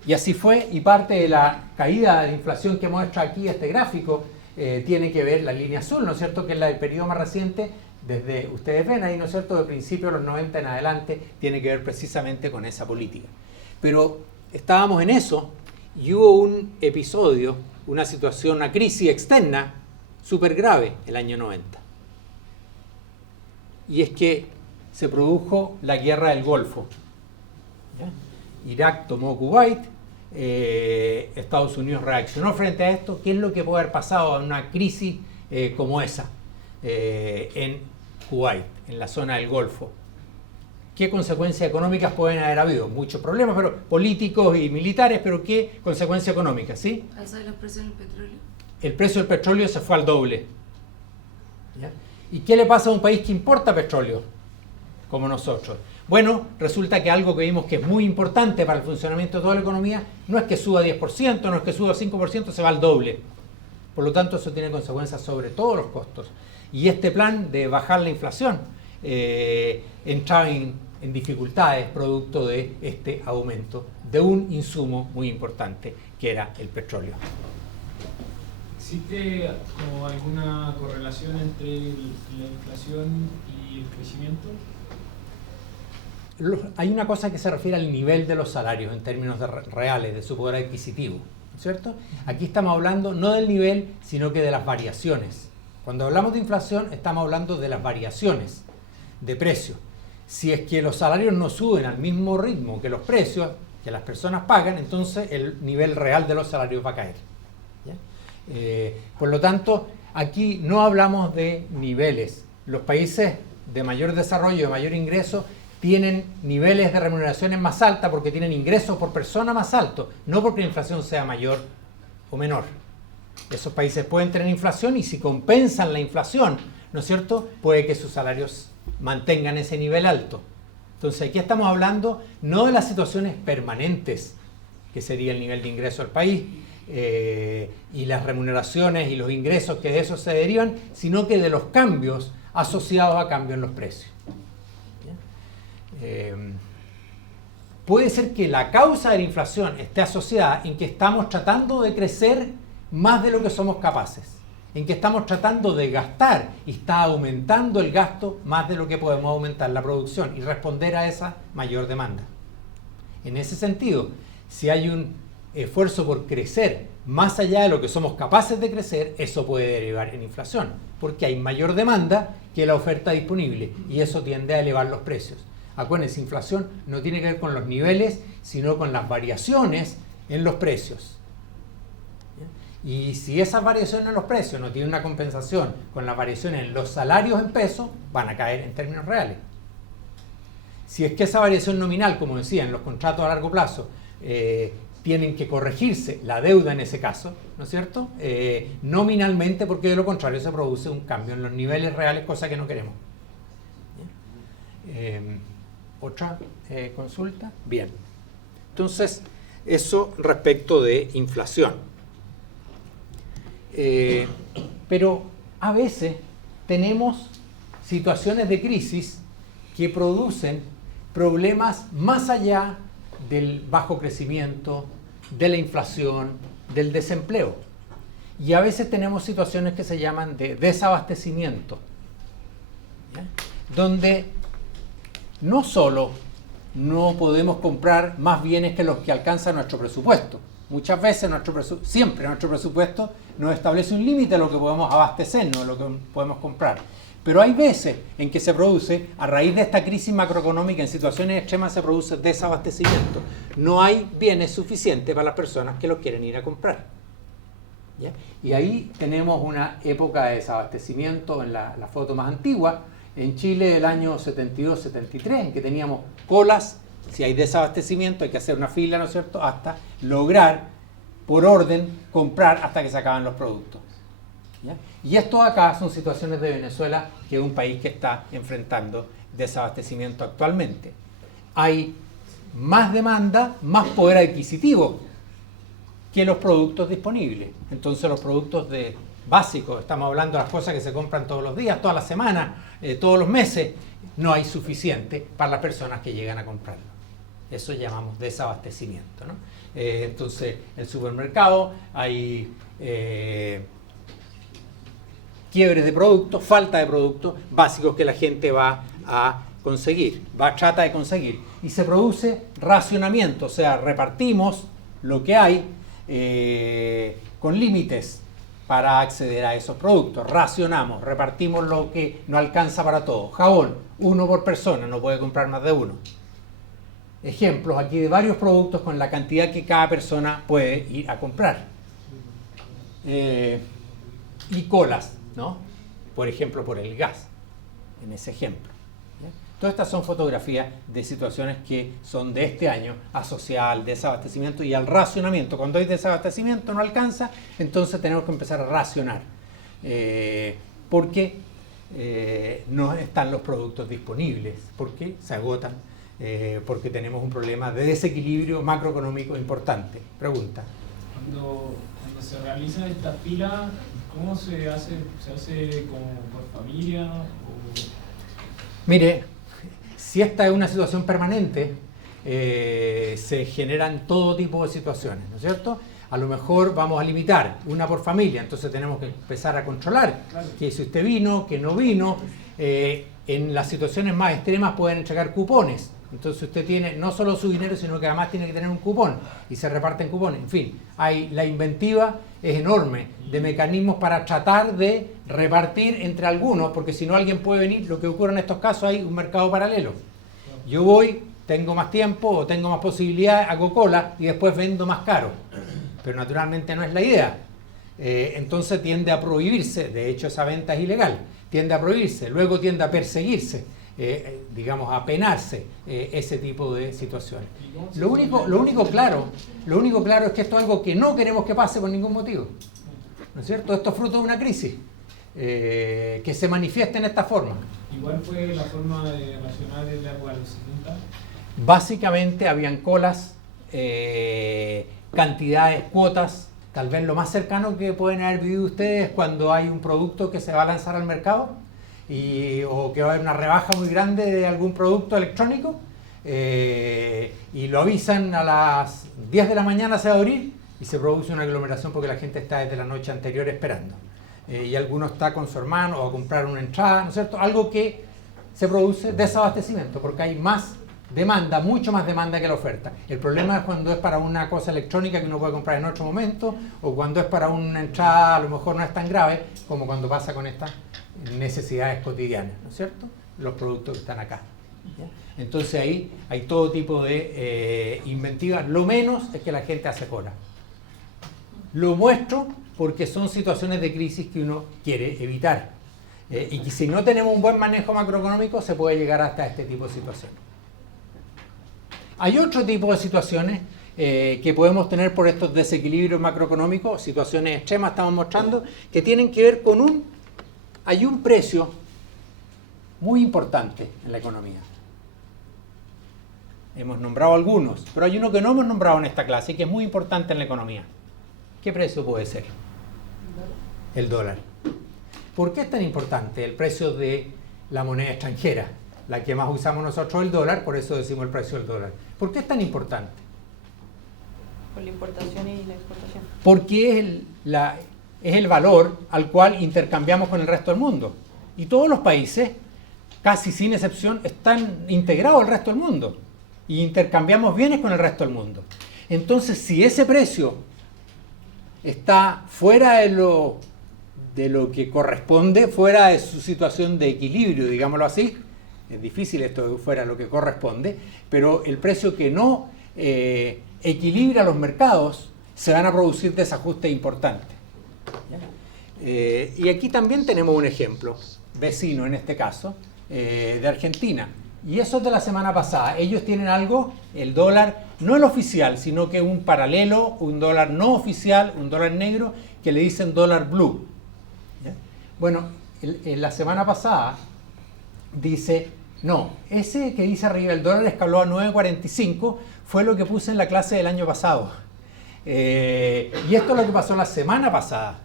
Y así fue, y parte de la caída de la inflación que muestra aquí este gráfico tiene que ver la línea azul, ¿no es cierto?, que es la del periodo más reciente, desde, ustedes ven ahí, ¿no es cierto?, de principios de los 90 en adelante, tiene que ver precisamente con esa política. Pero estábamos en eso y hubo un episodio, una situación, una crisis externa súper grave el año 90. Y es que se produjo la guerra del Golfo. ¿Ya? Irak tomó Kuwait, Estados Unidos reaccionó frente a esto. ¿Qué es lo que puede haber pasado en una crisis como esa en Kuwait, en la zona del Golfo? ¿Qué consecuencias económicas pueden haber habido? Muchos problemas, pero políticos y militares, pero ¿qué consecuencias económicas? ¿Sí? ¿Ahí sabe los precios del petróleo? El precio del petróleo se fue al doble. ¿Ya? ¿Y qué le pasa a un país que importa petróleo, como nosotros? Bueno, resulta que algo que vimos que es muy importante para el funcionamiento de toda la economía, no es que suba 10%, no es que suba 5%, se va al doble. Por lo tanto, eso tiene consecuencias sobre todos los costos. Y este plan de bajar la inflación entraba en dificultades producto de este aumento de un insumo muy importante, que era el petróleo. ¿Existe como alguna correlación entre la inflación y el crecimiento? Hay una cosa que se refiere al nivel de los salarios en términos reales, de su poder adquisitivo, ¿cierto? Aquí estamos hablando no del nivel, sino que de las variaciones. Cuando hablamos de inflación, estamos hablando de las variaciones de precio. Si es que los salarios no suben al mismo ritmo que los precios que las personas pagan, entonces el nivel real de los salarios va a caer. ¿Ya? Por lo tanto, aquí no hablamos de niveles. Los países de mayor desarrollo, de mayor ingreso, tienen niveles de remuneraciones más altas porque tienen ingresos por persona más altos, no porque la inflación sea mayor o menor. Esos países pueden tener inflación y si compensan la inflación, ¿no es cierto?, puede que sus salarios mantengan ese nivel alto. Entonces aquí estamos hablando no de las situaciones permanentes, que sería el nivel de ingreso del país, y las remuneraciones y los ingresos que de eso se derivan, sino que de los cambios asociados a cambios en los precios. Puede ser que la causa de la inflación esté asociada en que estamos tratando de crecer más de lo que somos capaces, en que estamos tratando de gastar y está aumentando el gasto más de lo que podemos aumentar la producción y responder a esa mayor demanda. En ese sentido, si hay un esfuerzo por crecer más allá de lo que somos capaces de crecer, eso puede derivar en inflación, porque hay mayor demanda que la oferta disponible y eso tiende a elevar los precios. Acuérdense, inflación no tiene que ver con los niveles, sino con las variaciones en los precios. Y si esas variaciones en los precios no tienen una compensación con las variaciones en los salarios en pesos, van a caer en términos reales. Si es que esa variación nominal, como decía, en los contratos a largo plazo, tienen que corregirse la deuda en ese caso, ¿no es cierto? Nominalmente, porque de lo contrario se produce un cambio en los niveles reales, cosa que no queremos. ¿Otra consulta? Bien. Entonces, eso respecto de inflación. Pero a veces tenemos situaciones de crisis que producen problemas más allá del bajo crecimiento, de la inflación, del desempleo. Y a veces tenemos situaciones que se llaman de desabastecimiento, ¿ya?, donde no solo no podemos comprar más bienes que los que alcanza nuestro presupuesto. Muchas veces, siempre nuestro presupuesto nos establece un límite a lo que podemos abastecernos, a lo que podemos comprar. Pero hay veces en que se produce, a raíz de esta crisis macroeconómica, en situaciones extremas se produce desabastecimiento. No hay bienes suficientes para las personas que los quieren ir a comprar. ¿Ya? Y ahí tenemos una época de desabastecimiento en la foto más antigua, en Chile del año 72-73, en que teníamos colas. Si hay desabastecimiento hay que hacer una fila, ¿no es cierto?, hasta lograr, por orden, comprar hasta que se acaban los productos. ¿Ya? Y esto acá son situaciones de Venezuela, que es un país que está enfrentando desabastecimiento actualmente. Hay más demanda, más poder adquisitivo que los productos disponibles. Entonces los productos básicos, estamos hablando de las cosas que se compran todos los días, todas las semanas, todos los meses, no hay suficiente para las personas que llegan a comprarlo. Eso llamamos desabastecimiento, ¿no? Entonces, en el supermercado hay quiebres de productos, falta de productos básicos que la gente va a conseguir, trata de conseguir. Y se produce racionamiento, o sea, repartimos lo que hay con límites para acceder a esos productos. Racionamos, repartimos lo que no alcanza para todos. Jabón, 1 por persona, no puede comprar más de 1. Ejemplos aquí de varios productos con la cantidad que cada persona puede ir a comprar. Y colas, ¿no? Por ejemplo, por el gas, en ese ejemplo. ¿Ya? Todas estas son fotografías de situaciones que son de este año asociadas al desabastecimiento y al racionamiento. Cuando hay desabastecimiento no alcanza, entonces tenemos que empezar a racionar. Porque no están los productos disponibles, porque se agotan, porque tenemos un problema de desequilibrio macroeconómico importante. Pregunta. Cuando se realiza esta fila, ¿cómo se hace? ¿Se hace como por familia? Mire, si esta es una situación permanente, se generan todo tipo de situaciones, ¿no es cierto? A lo mejor vamos a limitar una por familia, entonces tenemos que empezar a controlar, claro, que si usted vino, que no vino. En las situaciones más extremas pueden entregar cupones. Entonces usted tiene no solo su dinero, sino que además tiene que tener un cupón y se reparten cupones. En fin, la inventiva es enorme de mecanismos para tratar de repartir entre algunos, porque si no alguien puede venir. Lo que ocurre en estos casos, hay un mercado paralelo. Yo voy, tengo más tiempo o tengo más posibilidades, hago cola y después vendo más caro. Pero naturalmente no es la idea. Entonces tiende a prohibirse. De hecho, esa venta es ilegal. Tiende a prohibirse, luego tiende a perseguirse. digamos, apenarse ese tipo de situaciones. Lo único claro es que esto es algo que no queremos que pase por ningún motivo. ¿No es cierto? Esto es fruto de una crisis que se manifiesta en esta forma. Igual fue la forma racional de la época de los 70. Básicamente habían colas, cantidades, cuotas. Tal vez lo más cercano que pueden haber vivido ustedes cuando hay un producto que se va a lanzar al mercado o que va a haber una rebaja muy grande de algún producto electrónico y lo avisan a las 10 de la mañana se va a abrir y se produce una aglomeración porque la gente está desde la noche anterior esperando. Y alguno está con su hermano o a comprar una entrada, ¿no es cierto? Algo que se produce desabastecimiento porque hay más demanda, mucho más demanda que la oferta. El problema es cuando es para una cosa electrónica que uno puede comprar en otro momento o cuando es para una entrada a lo mejor no es tan grave como cuando pasa con estas necesidades cotidianas, ¿no es cierto? Los productos que están acá. ¿Ya? Entonces ahí hay todo tipo de inventivas. Lo menos es que la gente hace cola. Lo muestro porque son situaciones de crisis que uno quiere evitar. Y que si no tenemos un buen manejo macroeconómico se puede llegar hasta este tipo de situaciones. Hay otro tipo de situaciones que podemos tener por estos desequilibrios macroeconómicos, situaciones extremas estamos mostrando, que tienen que ver con hay un precio muy importante en la economía. Hemos nombrado algunos, pero hay uno que no hemos nombrado en esta clase y que es muy importante en la economía. ¿Qué precio puede ser? El dólar. ¿Por qué es tan importante el precio de la moneda extranjera? La que más usamos nosotros, el dólar, por eso decimos el precio del dólar. ¿Por qué es tan importante? Por la importación y la exportación. Porque es el valor al cual intercambiamos con el resto del mundo. Y todos los países, casi sin excepción, están integrados al resto del mundo. Y intercambiamos bienes con el resto del mundo. Entonces, si ese precio está fuera de lo que corresponde, fuera de su situación de equilibrio, digámoslo así, es difícil esto fuera lo que corresponde, pero el precio que no equilibra los mercados, se van a producir desajustes importantes. Y aquí también tenemos un ejemplo, vecino en este caso, de Argentina. Y eso es de la semana pasada. Ellos tienen algo, el dólar, no el oficial, sino que un paralelo, un dólar no oficial, un dólar negro, que le dicen dólar blue. ¿Ya? Bueno, en la semana pasada dice, no, ese que dice arriba, el dólar escaló a 9.45, fue lo que puse en la clase del año pasado. Y esto es lo que pasó la semana pasada.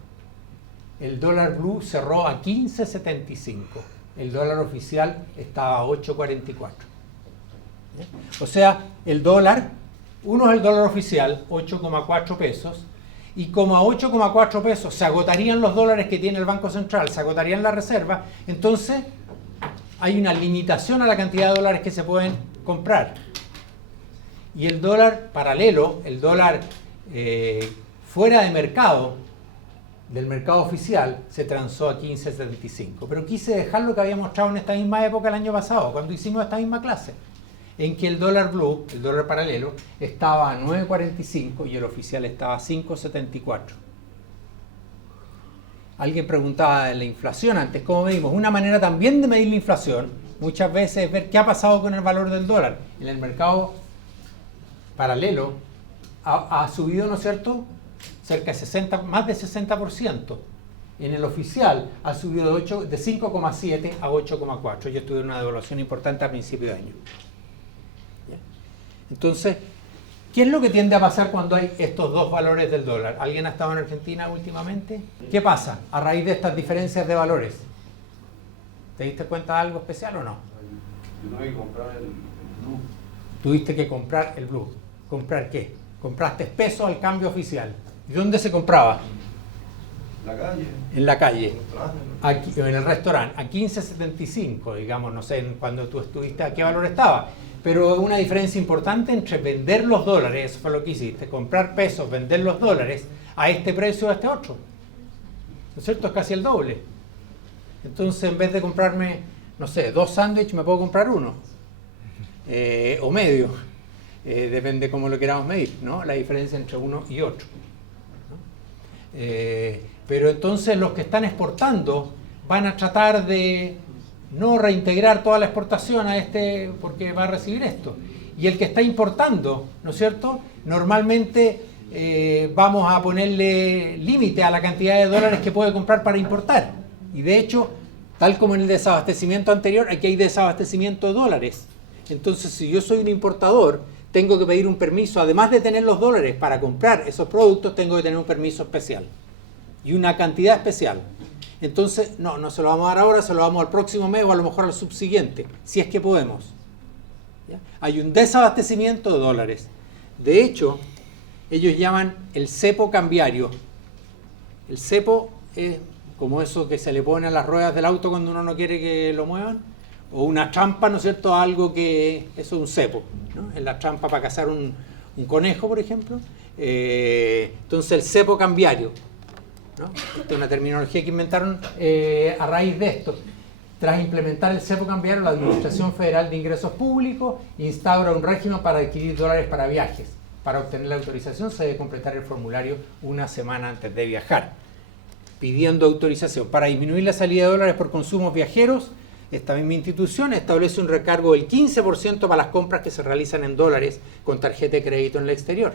El dólar blue cerró a 15.75. El dólar oficial estaba a 8.44. O sea, el dólar, uno es el dólar oficial, 8,4 pesos, y como a 8,4 pesos se agotarían los dólares que tiene el Banco Central, se agotarían las reservas, entonces hay una limitación a la cantidad de dólares que se pueden comprar. Y el dólar paralelo, el dólar fuera de mercado, del mercado oficial, se transó a 15.75. Pero quise dejar lo que había mostrado en esta misma época el año pasado, cuando hicimos esta misma clase, en que el dólar blue, el dólar paralelo, estaba a 9.45 y el oficial estaba a 5.74. Alguien preguntaba de la inflación antes, ¿cómo medimos? Una manera también de medir la inflación, muchas veces, es ver qué ha pasado con el valor del dólar. En el mercado paralelo ha subido, ¿no es cierto?, cerca de más de 60%. En el oficial ha subido de 5,7 a 8,4. Yo tuve una devaluación importante a principio de año. Entonces, ¿qué es lo que tiende a pasar cuando hay estos dos valores del dólar? ¿Alguien ha estado en Argentina últimamente? ¿Qué pasa a raíz de estas diferencias de valores? ¿Te diste cuenta de algo especial o no? Yo tuve que comprar el blue. Tuviste que comprar el blue. ¿Comprar qué? Compraste pesos al cambio oficial. ¿Y dónde se compraba? La calle. En la calle. En Aquí, en el restaurante, a 15.75, digamos, no sé cuando tú estuviste a qué valor estaba, pero una diferencia importante entre vender los dólares, eso fue lo que hiciste, comprar pesos, vender los dólares a este precio o a este otro. ¿No es cierto? Es casi el doble. Entonces, en vez de comprarme, no sé, 2 sándwiches, me puedo comprar uno. O medio. Depende cómo lo queramos medir, ¿no? La diferencia entre uno y otro. Pero entonces los que están exportando van a tratar de no reintegrar toda la exportación a este porque va a recibir esto. Y el que está importando, ¿no es cierto? Normalmente vamos a ponerle límite a la cantidad de dólares que puede comprar para importar. Y de hecho, tal como en el desabastecimiento anterior, aquí hay desabastecimiento de dólares. Entonces, si yo soy un importador, tengo que pedir un permiso, además de tener los dólares para comprar esos productos, tengo que tener un permiso especial y una cantidad especial. Entonces, no se lo vamos a dar ahora, se lo damos al próximo mes o a lo mejor al subsiguiente, si es que podemos. ¿Ya? Hay un desabastecimiento de dólares. De hecho, ellos llaman el cepo cambiario. El cepo es como eso que se le pone a las ruedas del auto cuando uno no quiere que lo muevan, o una trampa, ¿no es cierto? Algo que eso es un cepo, ¿no? En la trampa para cazar un conejo, por ejemplo. Entonces el cepo cambiario, ¿no? Esta es una terminología que inventaron a raíz de esto. Tras implementar el cepo cambiario, la Administración Federal de Ingresos Públicos instaura un régimen para adquirir dólares para viajes. Para obtener la autorización se debe completar el formulario una semana antes de viajar, pidiendo autorización. Para disminuir la salida de dólares por consumos viajeros, esta misma institución establece un recargo del 15% para las compras que se realizan en dólares con tarjeta de crédito en el exterior.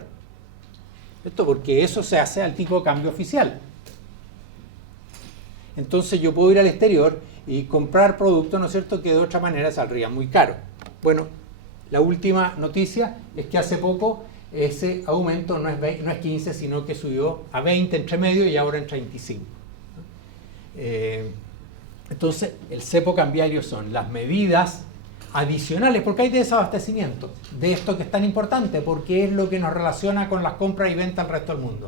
Esto porque eso se hace al tipo de cambio oficial. Entonces yo puedo ir al exterior y comprar productos, ¿no es cierto?, que de otra manera saldría muy caro. Bueno, la última noticia es que hace poco ese aumento no es 15, sino que subió a 20 entre medio y ahora en 35. Entonces, el cepo cambiario son las medidas adicionales, porque hay desabastecimiento de esto que es tan importante, porque es lo que nos relaciona con las compras y ventas al resto del mundo.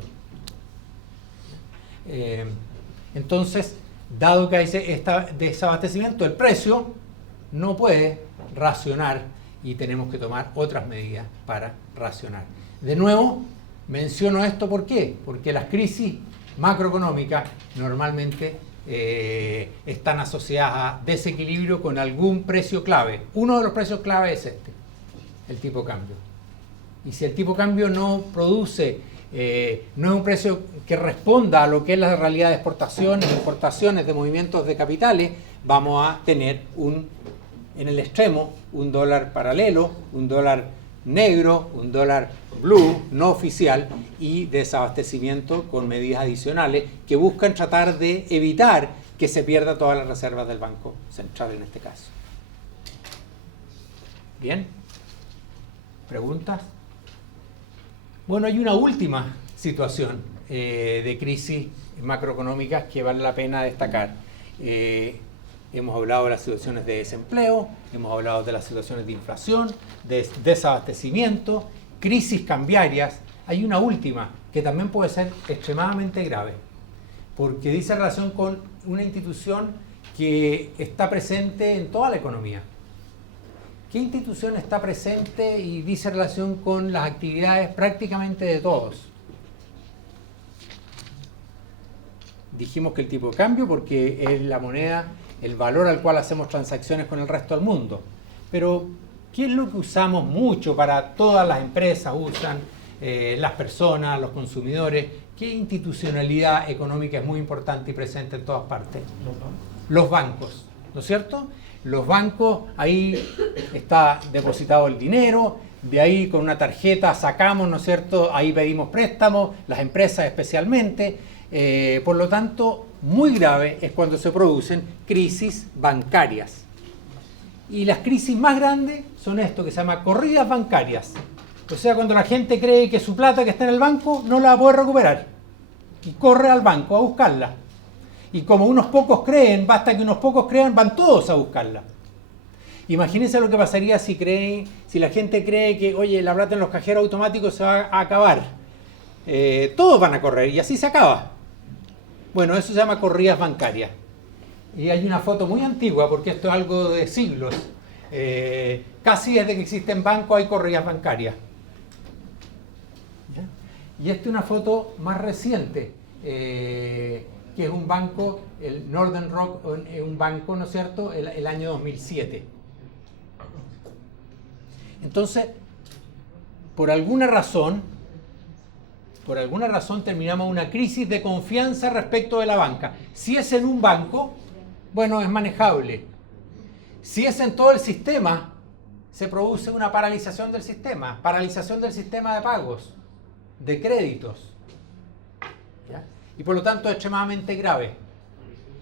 Entonces, dado que hay este desabastecimiento, el precio no puede racionar y tenemos que tomar otras medidas para racionar. De nuevo, menciono esto ¿por qué? Porque las crisis macroeconómicas normalmente están asociadas a desequilibrio con algún precio clave. Uno de los precios clave es este, el tipo de cambio. Y si el tipo de cambio no produce, no es un precio que responda a lo que es la realidad de exportaciones, importaciones, de movimientos de capitales, vamos a tener en el extremo un dólar paralelo, un dólar negro, un dólar blue, no oficial, y desabastecimiento con medidas adicionales que buscan tratar de evitar que se pierda todas las reservas del Banco Central en este caso. ¿Bien? ¿Preguntas? Bueno, hay una última situación de crisis macroeconómicas que vale la pena destacar. Hemos hablado de las situaciones de desempleo, hemos hablado de las situaciones de inflación, de desabastecimiento, crisis cambiarias. Hay una última que también puede ser extremadamente grave, porque dice relación con una institución que está presente en toda la economía. ¿Qué institución está presente y dice relación con las actividades prácticamente de todos? Dijimos que el tipo de cambio, porque es la moneda, el valor al cual hacemos transacciones con el resto del mundo. Pero, ¿qué es lo que usamos mucho para todas las empresas? Usan las personas, los consumidores. ¿Qué institucionalidad económica es muy importante y presente en todas partes? Los bancos, ¿no es cierto? Los bancos, ahí está depositado el dinero, de ahí con una tarjeta sacamos, ¿no es cierto? Ahí pedimos préstamos, las empresas especialmente. Por lo tanto, muy grave es cuando se producen crisis bancarias. Y las crisis más grandes son esto que se llama corridas bancarias. O sea, cuando la gente cree que su plata que está en el banco no la va a poder recuperar y corre al banco a buscarla. Y como unos pocos creen, basta que unos pocos crean, van todos a buscarla. Imagínense lo que pasaría si la gente cree que, oye, la plata en los cajeros automáticos se va a acabar. Todos van a correr y así se acaba. Bueno, eso se llama corridas bancarias. Y hay una foto muy antigua, porque esto es algo de siglos. Casi desde que existen bancos hay corridas bancarias. ¿Ya? Y esta es una foto más reciente, que es un banco, el Northern Rock, un banco, ¿no es cierto?, el año 2007. Entonces, por alguna razón terminamos una crisis de confianza respecto de la banca. Si es en un banco, bueno, es manejable. Si es en todo el sistema, se produce una paralización del sistema de pagos, de créditos. ¿Ya? Y por lo tanto es extremadamente grave.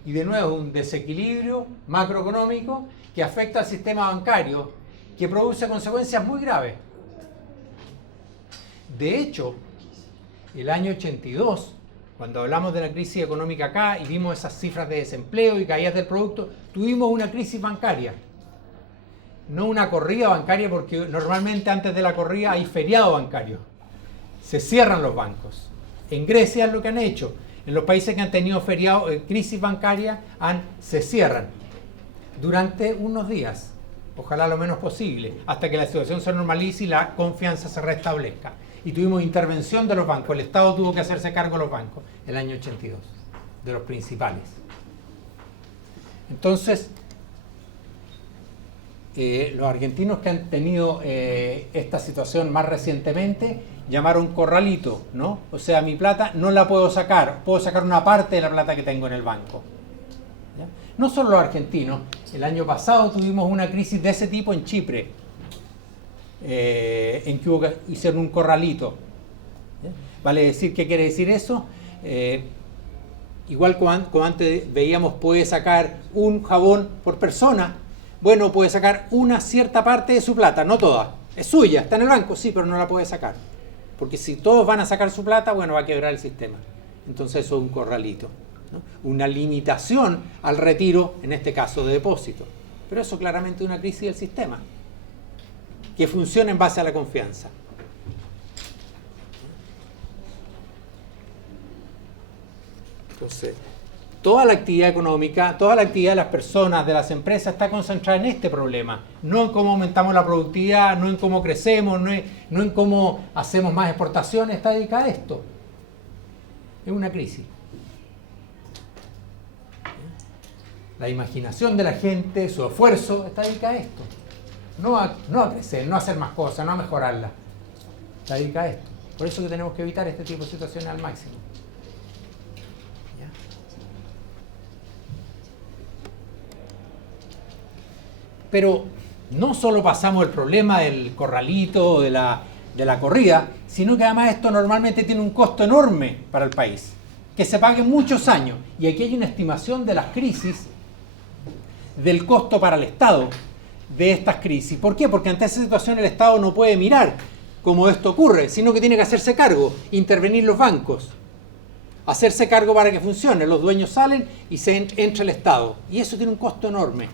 Y de nuevo un desequilibrio macroeconómico que afecta al sistema bancario, que produce consecuencias muy graves. De hecho, el año 82, cuando hablamos de la crisis económica acá y vimos esas cifras de desempleo y caídas del producto, tuvimos una crisis bancaria. No una corrida bancaria, porque normalmente antes de la corrida hay feriado bancario. Se cierran los bancos. En Grecia es lo que han hecho. En los países que han tenido crisis bancaria, se cierran durante unos días, ojalá lo menos posible, hasta que la situación se normalice y la confianza se restablezca. Y tuvimos intervención de los bancos. El Estado tuvo que hacerse cargo de los bancos el año 82, de los principales. Entonces, los argentinos que han tenido esta situación más recientemente llamaron corralito, ¿no? O sea, mi plata no la puedo sacar una parte de la plata que tengo en el banco. ¿Ya? No solo los argentinos, el año pasado tuvimos una crisis de ese tipo en Chipre, en que hicieron un corralito. ¿Ya? ¿Vale decir qué quiere decir eso? Igual como antes veíamos, puede sacar un jabón por persona. Bueno, puede sacar una cierta parte de su plata, no toda. Es suya, está en el banco, sí, pero no la puede sacar. Porque si todos van a sacar su plata, bueno, va a quebrar el sistema. Entonces eso es un corralito, ¿no? Una limitación al retiro, en este caso de depósito. Pero eso claramente es una crisis del sistema, que funciona en base a la confianza. Entonces, toda la actividad económica, toda la actividad de las personas, de las empresas, está concentrada en este problema. No en cómo aumentamos la productividad, no en cómo crecemos, no en cómo hacemos más exportaciones, está dedicada a esto. Es una crisis. La imaginación de la gente, su esfuerzo, está dedicada a esto. No a crecer, no a hacer más cosas, no a mejorarla. Está dedicada a esto. Por eso que tenemos que evitar este tipo de situaciones al máximo. Pero no solo pasamos el problema del corralito o de la corrida, sino que además esto normalmente tiene un costo enorme para el país, que se pague en muchos años. Y aquí hay una estimación de las crisis, del costo para el Estado de estas crisis. ¿Por qué? Porque ante esa situación el Estado no puede mirar cómo esto ocurre, sino que tiene que hacerse cargo, intervenir los bancos, hacerse cargo para que funcione. Los dueños salen y entra el Estado. Y eso tiene un costo enorme.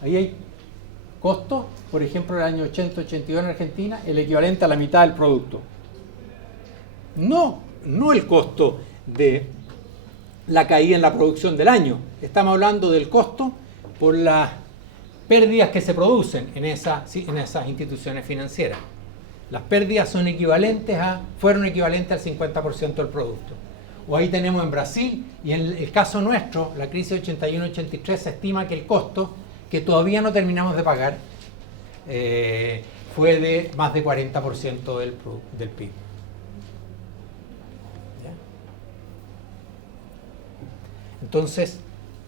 Ahí hay costos, por ejemplo, en el año 80-82 en Argentina, el equivalente a la mitad del producto. No el costo de la caída en la producción del año. Estamos hablando del costo por las pérdidas que se producen en esas instituciones financieras. Las pérdidas fueron equivalentes al 50% del producto. O ahí tenemos en Brasil, y en el caso nuestro, la crisis de 81-83, se estima que el costo, que todavía no terminamos de pagar, fue de más de 40% del PIB. ¿Ya? Entonces,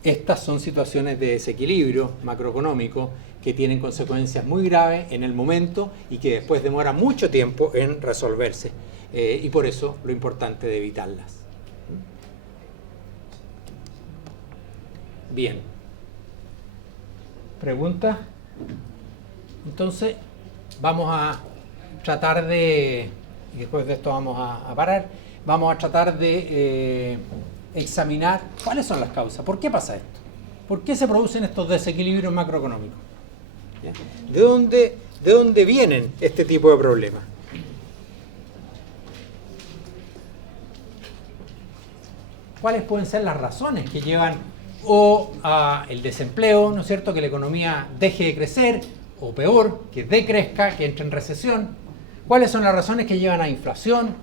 estas son situaciones de desequilibrio macroeconómico que tienen consecuencias muy graves en el momento y que después demora mucho tiempo en resolverse. Y por eso lo importante de evitarlas. Bien. ¿Preguntas? Entonces, vamos a tratar de, y después de esto vamos a parar, vamos a tratar de examinar cuáles son las causas. ¿Por qué pasa esto? ¿Por qué se producen estos desequilibrios macroeconómicos? ¿Ya? ¿De dónde vienen este tipo de problemas? ¿Cuáles pueden ser las razones que llevan o el desempleo, ¿no es cierto?, que la economía deje de crecer, o peor, que decrezca, que entre en recesión? ¿Cuáles son las razones que llevan a inflación?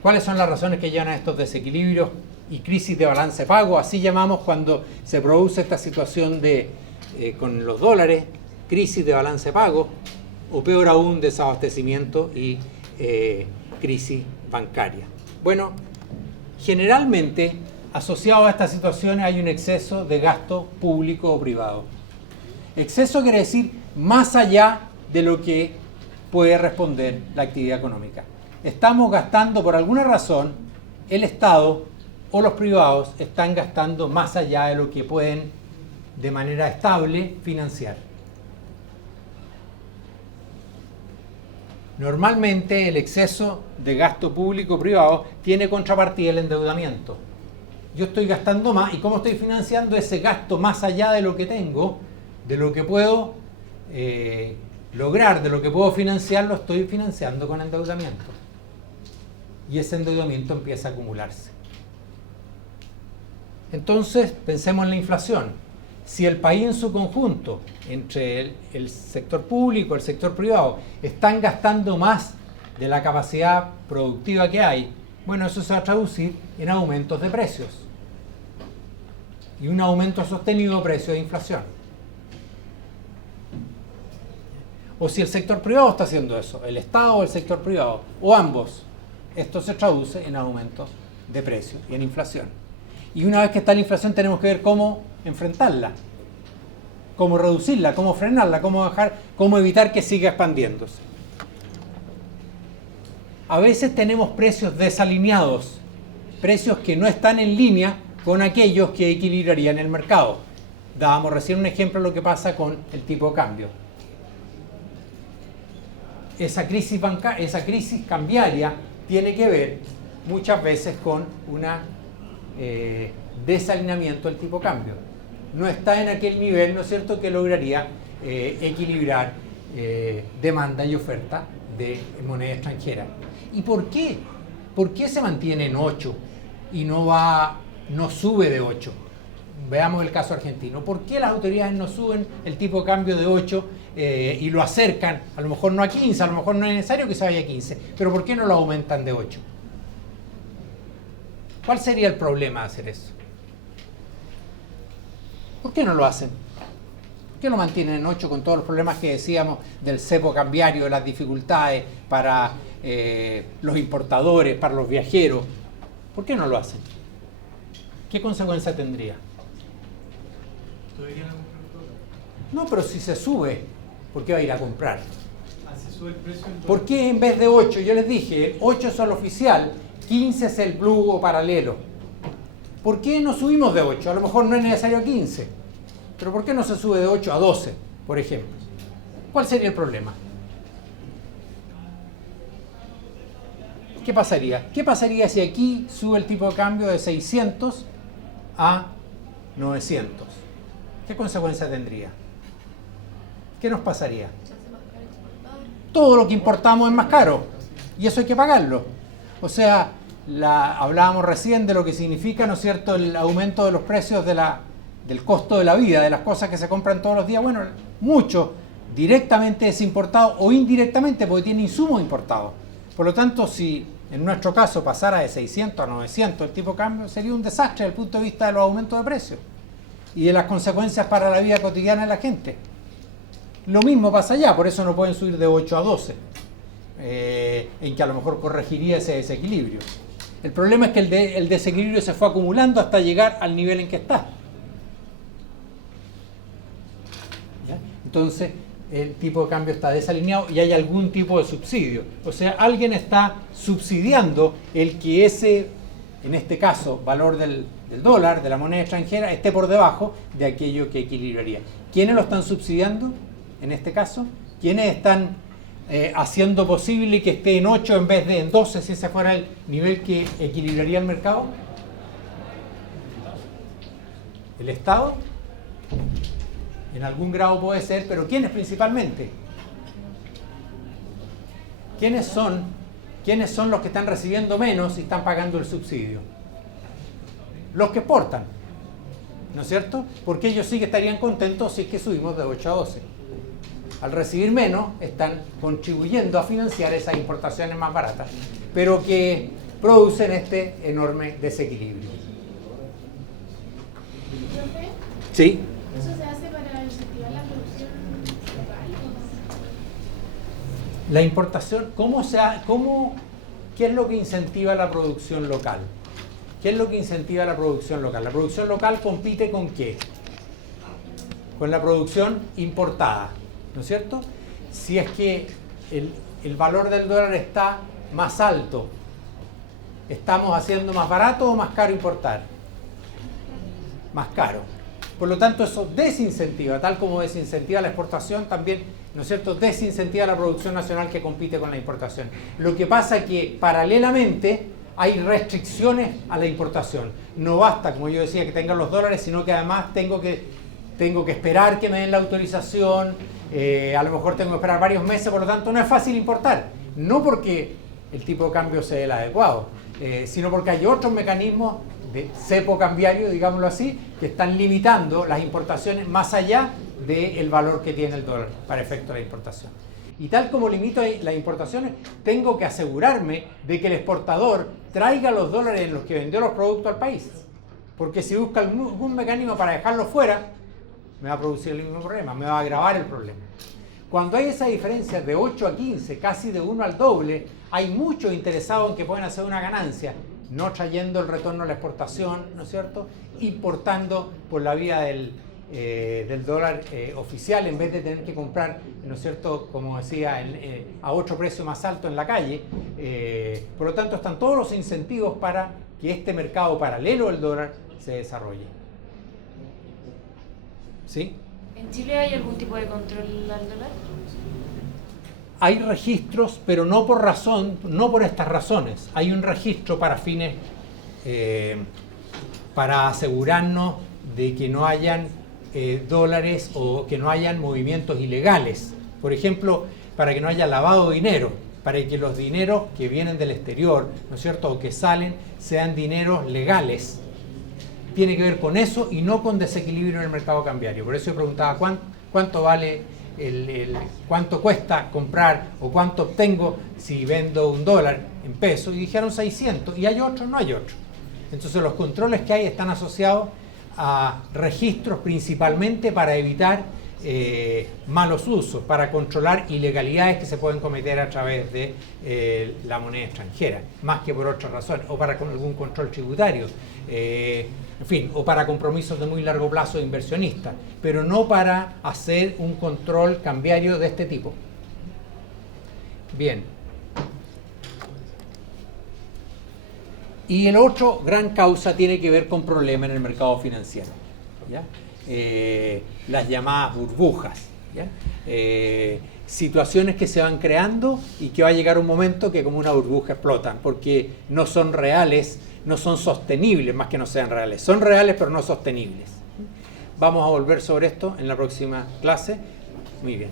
¿Cuáles son las razones que llevan a estos desequilibrios y crisis de balance de pago? Así llamamos cuando se produce esta situación con los dólares, crisis de balance de pago, o peor aún, desabastecimiento y crisis bancaria. Bueno, generalmente asociado a estas situaciones hay un exceso de gasto público o privado. Exceso quiere decir más allá de lo que puede responder la actividad económica. Estamos gastando, por alguna razón, el Estado o los privados están gastando más allá de lo que pueden de manera estable financiar. Normalmente el exceso de gasto público-privado tiene contrapartida el endeudamiento. Yo estoy gastando más y ¿cómo estoy financiando ese gasto más allá de lo que tengo, de lo que puedo lograr, de lo que puedo financiar? Lo estoy financiando con endeudamiento. Y ese endeudamiento empieza a acumularse. Entonces, pensemos en la inflación. Si el país en su conjunto, entre el sector público y el sector privado, están gastando más de la capacidad productiva que hay, bueno, eso se va a traducir en aumentos de precios. Y un aumento sostenido de precios de inflación. O si el sector privado está haciendo eso, el Estado o el sector privado, o ambos, esto se traduce en aumentos de precios y en inflación. Y una vez que está la inflación tenemos que ver cómo enfrentarla, cómo reducirla, cómo frenarla, cómo evitar que siga expandiéndose. A veces tenemos precios desalineados, precios que no están en línea con aquellos que equilibrarían el mercado. Dábamos recién un ejemplo de lo que pasa con el tipo de cambio. Esa crisis cambiaria tiene que ver muchas veces con un desalineamiento del tipo de cambio. No está en aquel nivel, ¿no es cierto?, que lograría equilibrar demanda y oferta de moneda extranjera. ¿Y por qué? ¿Por qué se mantiene en 8 y no sube de 8? Veamos el caso argentino. ¿Por qué las autoridades no suben el tipo de cambio de 8 y lo acercan, a lo mejor no a 15, a lo mejor no es necesario que se vaya a 15, pero ¿por qué no lo aumentan de 8? ¿Cuál sería el problema de hacer eso? ¿Por qué no lo hacen? ¿Por qué lo mantienen en 8 con todos los problemas que decíamos del cepo cambiario, de las dificultades para los importadores, para los viajeros? ¿Por qué no lo hacen? ¿Qué consecuencia tendría? No, pero si se sube, ¿por qué va a ir a comprar? ¿Por qué en vez de 8? Yo les dije, 8 es el oficial, 15 es el blue o paralelo. ¿Por qué no subimos de 8? A lo mejor no es necesario 15. Pero ¿por qué no se sube de 8 a 12, por ejemplo? ¿Cuál sería el problema? ¿Qué pasaría? ¿Qué pasaría si aquí sube el tipo de cambio de 600 a 900? ¿Qué consecuencia tendría? ¿Qué nos pasaría? Todo lo que importamos es más caro y eso hay que pagarlo. O sea, hablábamos recién de lo que significa, ¿no es cierto?, el aumento de los precios del costo de la vida, de las cosas que se compran todos los días. Bueno, mucho directamente es importado o indirectamente porque tiene insumos importados. Por lo tanto, si en nuestro caso pasara de 600 a 900 el tipo de cambio, sería un desastre desde el punto de vista de los aumentos de precios y de las consecuencias para la vida cotidiana de la gente. Lo mismo pasa allá, por eso no pueden subir de 8 a 12, en que a lo mejor corregiría ese desequilibrio. El problema es que el desequilibrio se fue acumulando hasta llegar al nivel en que está. ¿Ya? Entonces, el tipo de cambio está desalineado y hay algún tipo de subsidio. O sea, alguien está subsidiando el que ese, en este caso, valor del dólar, de la moneda extranjera, esté por debajo de aquello que equilibraría. ¿Quiénes lo están subsidiando en este caso? ¿Quiénes están haciendo posible que esté en 8 en vez de en 12 si ese fuera el nivel que equilibraría el mercado? ¿El Estado? En algún grado puede ser, pero ¿quiénes principalmente? ¿Quiénes son los que están recibiendo menos y están pagando el subsidio? Los que exportan, ¿no es cierto? Porque ellos sí que estarían contentos si es que subimos de 8 a 12. Al recibir menos, están contribuyendo a financiar esas importaciones más baratas, pero que producen este enorme desequilibrio. ¿Profe? ¿Sí? ¿Eso se hace para incentivar la producción local? La importación, ¿qué es lo que incentiva la producción local? ¿Qué es lo que incentiva la producción local? La producción local compite ¿con qué? con la producción importada, ¿no es cierto? Si es que el valor del dólar está más alto, ¿estamos haciendo más barato o más caro importar? Más caro. Por lo tanto, eso desincentiva, tal como desincentiva la exportación, también, ¿no es cierto?, desincentiva la producción nacional que compite con la importación. Lo que pasa es que, paralelamente, hay restricciones a la importación. No basta, como yo decía, que tengan los dólares, sino que además tengo que esperar que me den la autorización, a lo mejor tengo que esperar varios meses, por lo tanto no es fácil importar. No porque el tipo de cambio sea el adecuado, sino porque hay otros mecanismos de cepo cambiario, digámoslo así, que están limitando las importaciones más allá del valor que tiene el dólar para efecto de la importación. Y tal como limito las importaciones, tengo que asegurarme de que el exportador traiga los dólares en los que vendió los productos al país. Porque si busca algún mecanismo para dejarlo fuera, me va a producir el mismo problema, me va a agravar el problema. Cuando hay esa diferencia de 8 a 15, casi de 1 al doble, hay muchos interesados en que pueden hacer una ganancia, no trayendo el retorno a la exportación, ¿no es cierto?, importando por la vía del dólar oficial, en vez de tener que comprar, ¿no es cierto?, como decía, a otro precio más alto en la calle. Por lo tanto, están todos los incentivos para que este mercado paralelo al dólar se desarrolle. ¿Sí? ¿En Chile hay algún tipo de control al dólar? Hay registros, pero no por estas razones. Hay un registro para fines, para asegurarnos de que no hayan dólares o que no hayan movimientos ilegales. Por ejemplo, para que no haya lavado de dinero, para que los dineros que vienen del exterior, ¿no es cierto?, o que salen, sean dineros legales. Tiene que ver con eso y no con desequilibrio en el mercado cambiario. Por eso yo preguntaba cuánto vale, cuánto cuesta comprar o cuánto obtengo si vendo $1 en pesos, y dijeron 600, y hay otros, no hay otros. Entonces los controles que hay están asociados a registros principalmente para evitar malos usos, para controlar ilegalidades que se pueden cometer a través de la moneda extranjera, más que por otras razones, o para algún control tributario, en fin, o para compromisos de muy largo plazo de inversionistas, pero no para hacer un control cambiario de este tipo. Bien. Y el otro gran causa tiene que ver con problemas en el mercado financiero, ¿ya? Las llamadas burbujas, ¿ya? Situaciones que se van creando y que va a llegar un momento que como una burbuja explotan, porque no son reales, no son sostenibles, más que no sean reales. Son reales pero no sostenibles. Vamos a volver sobre esto en la próxima clase. Muy bien.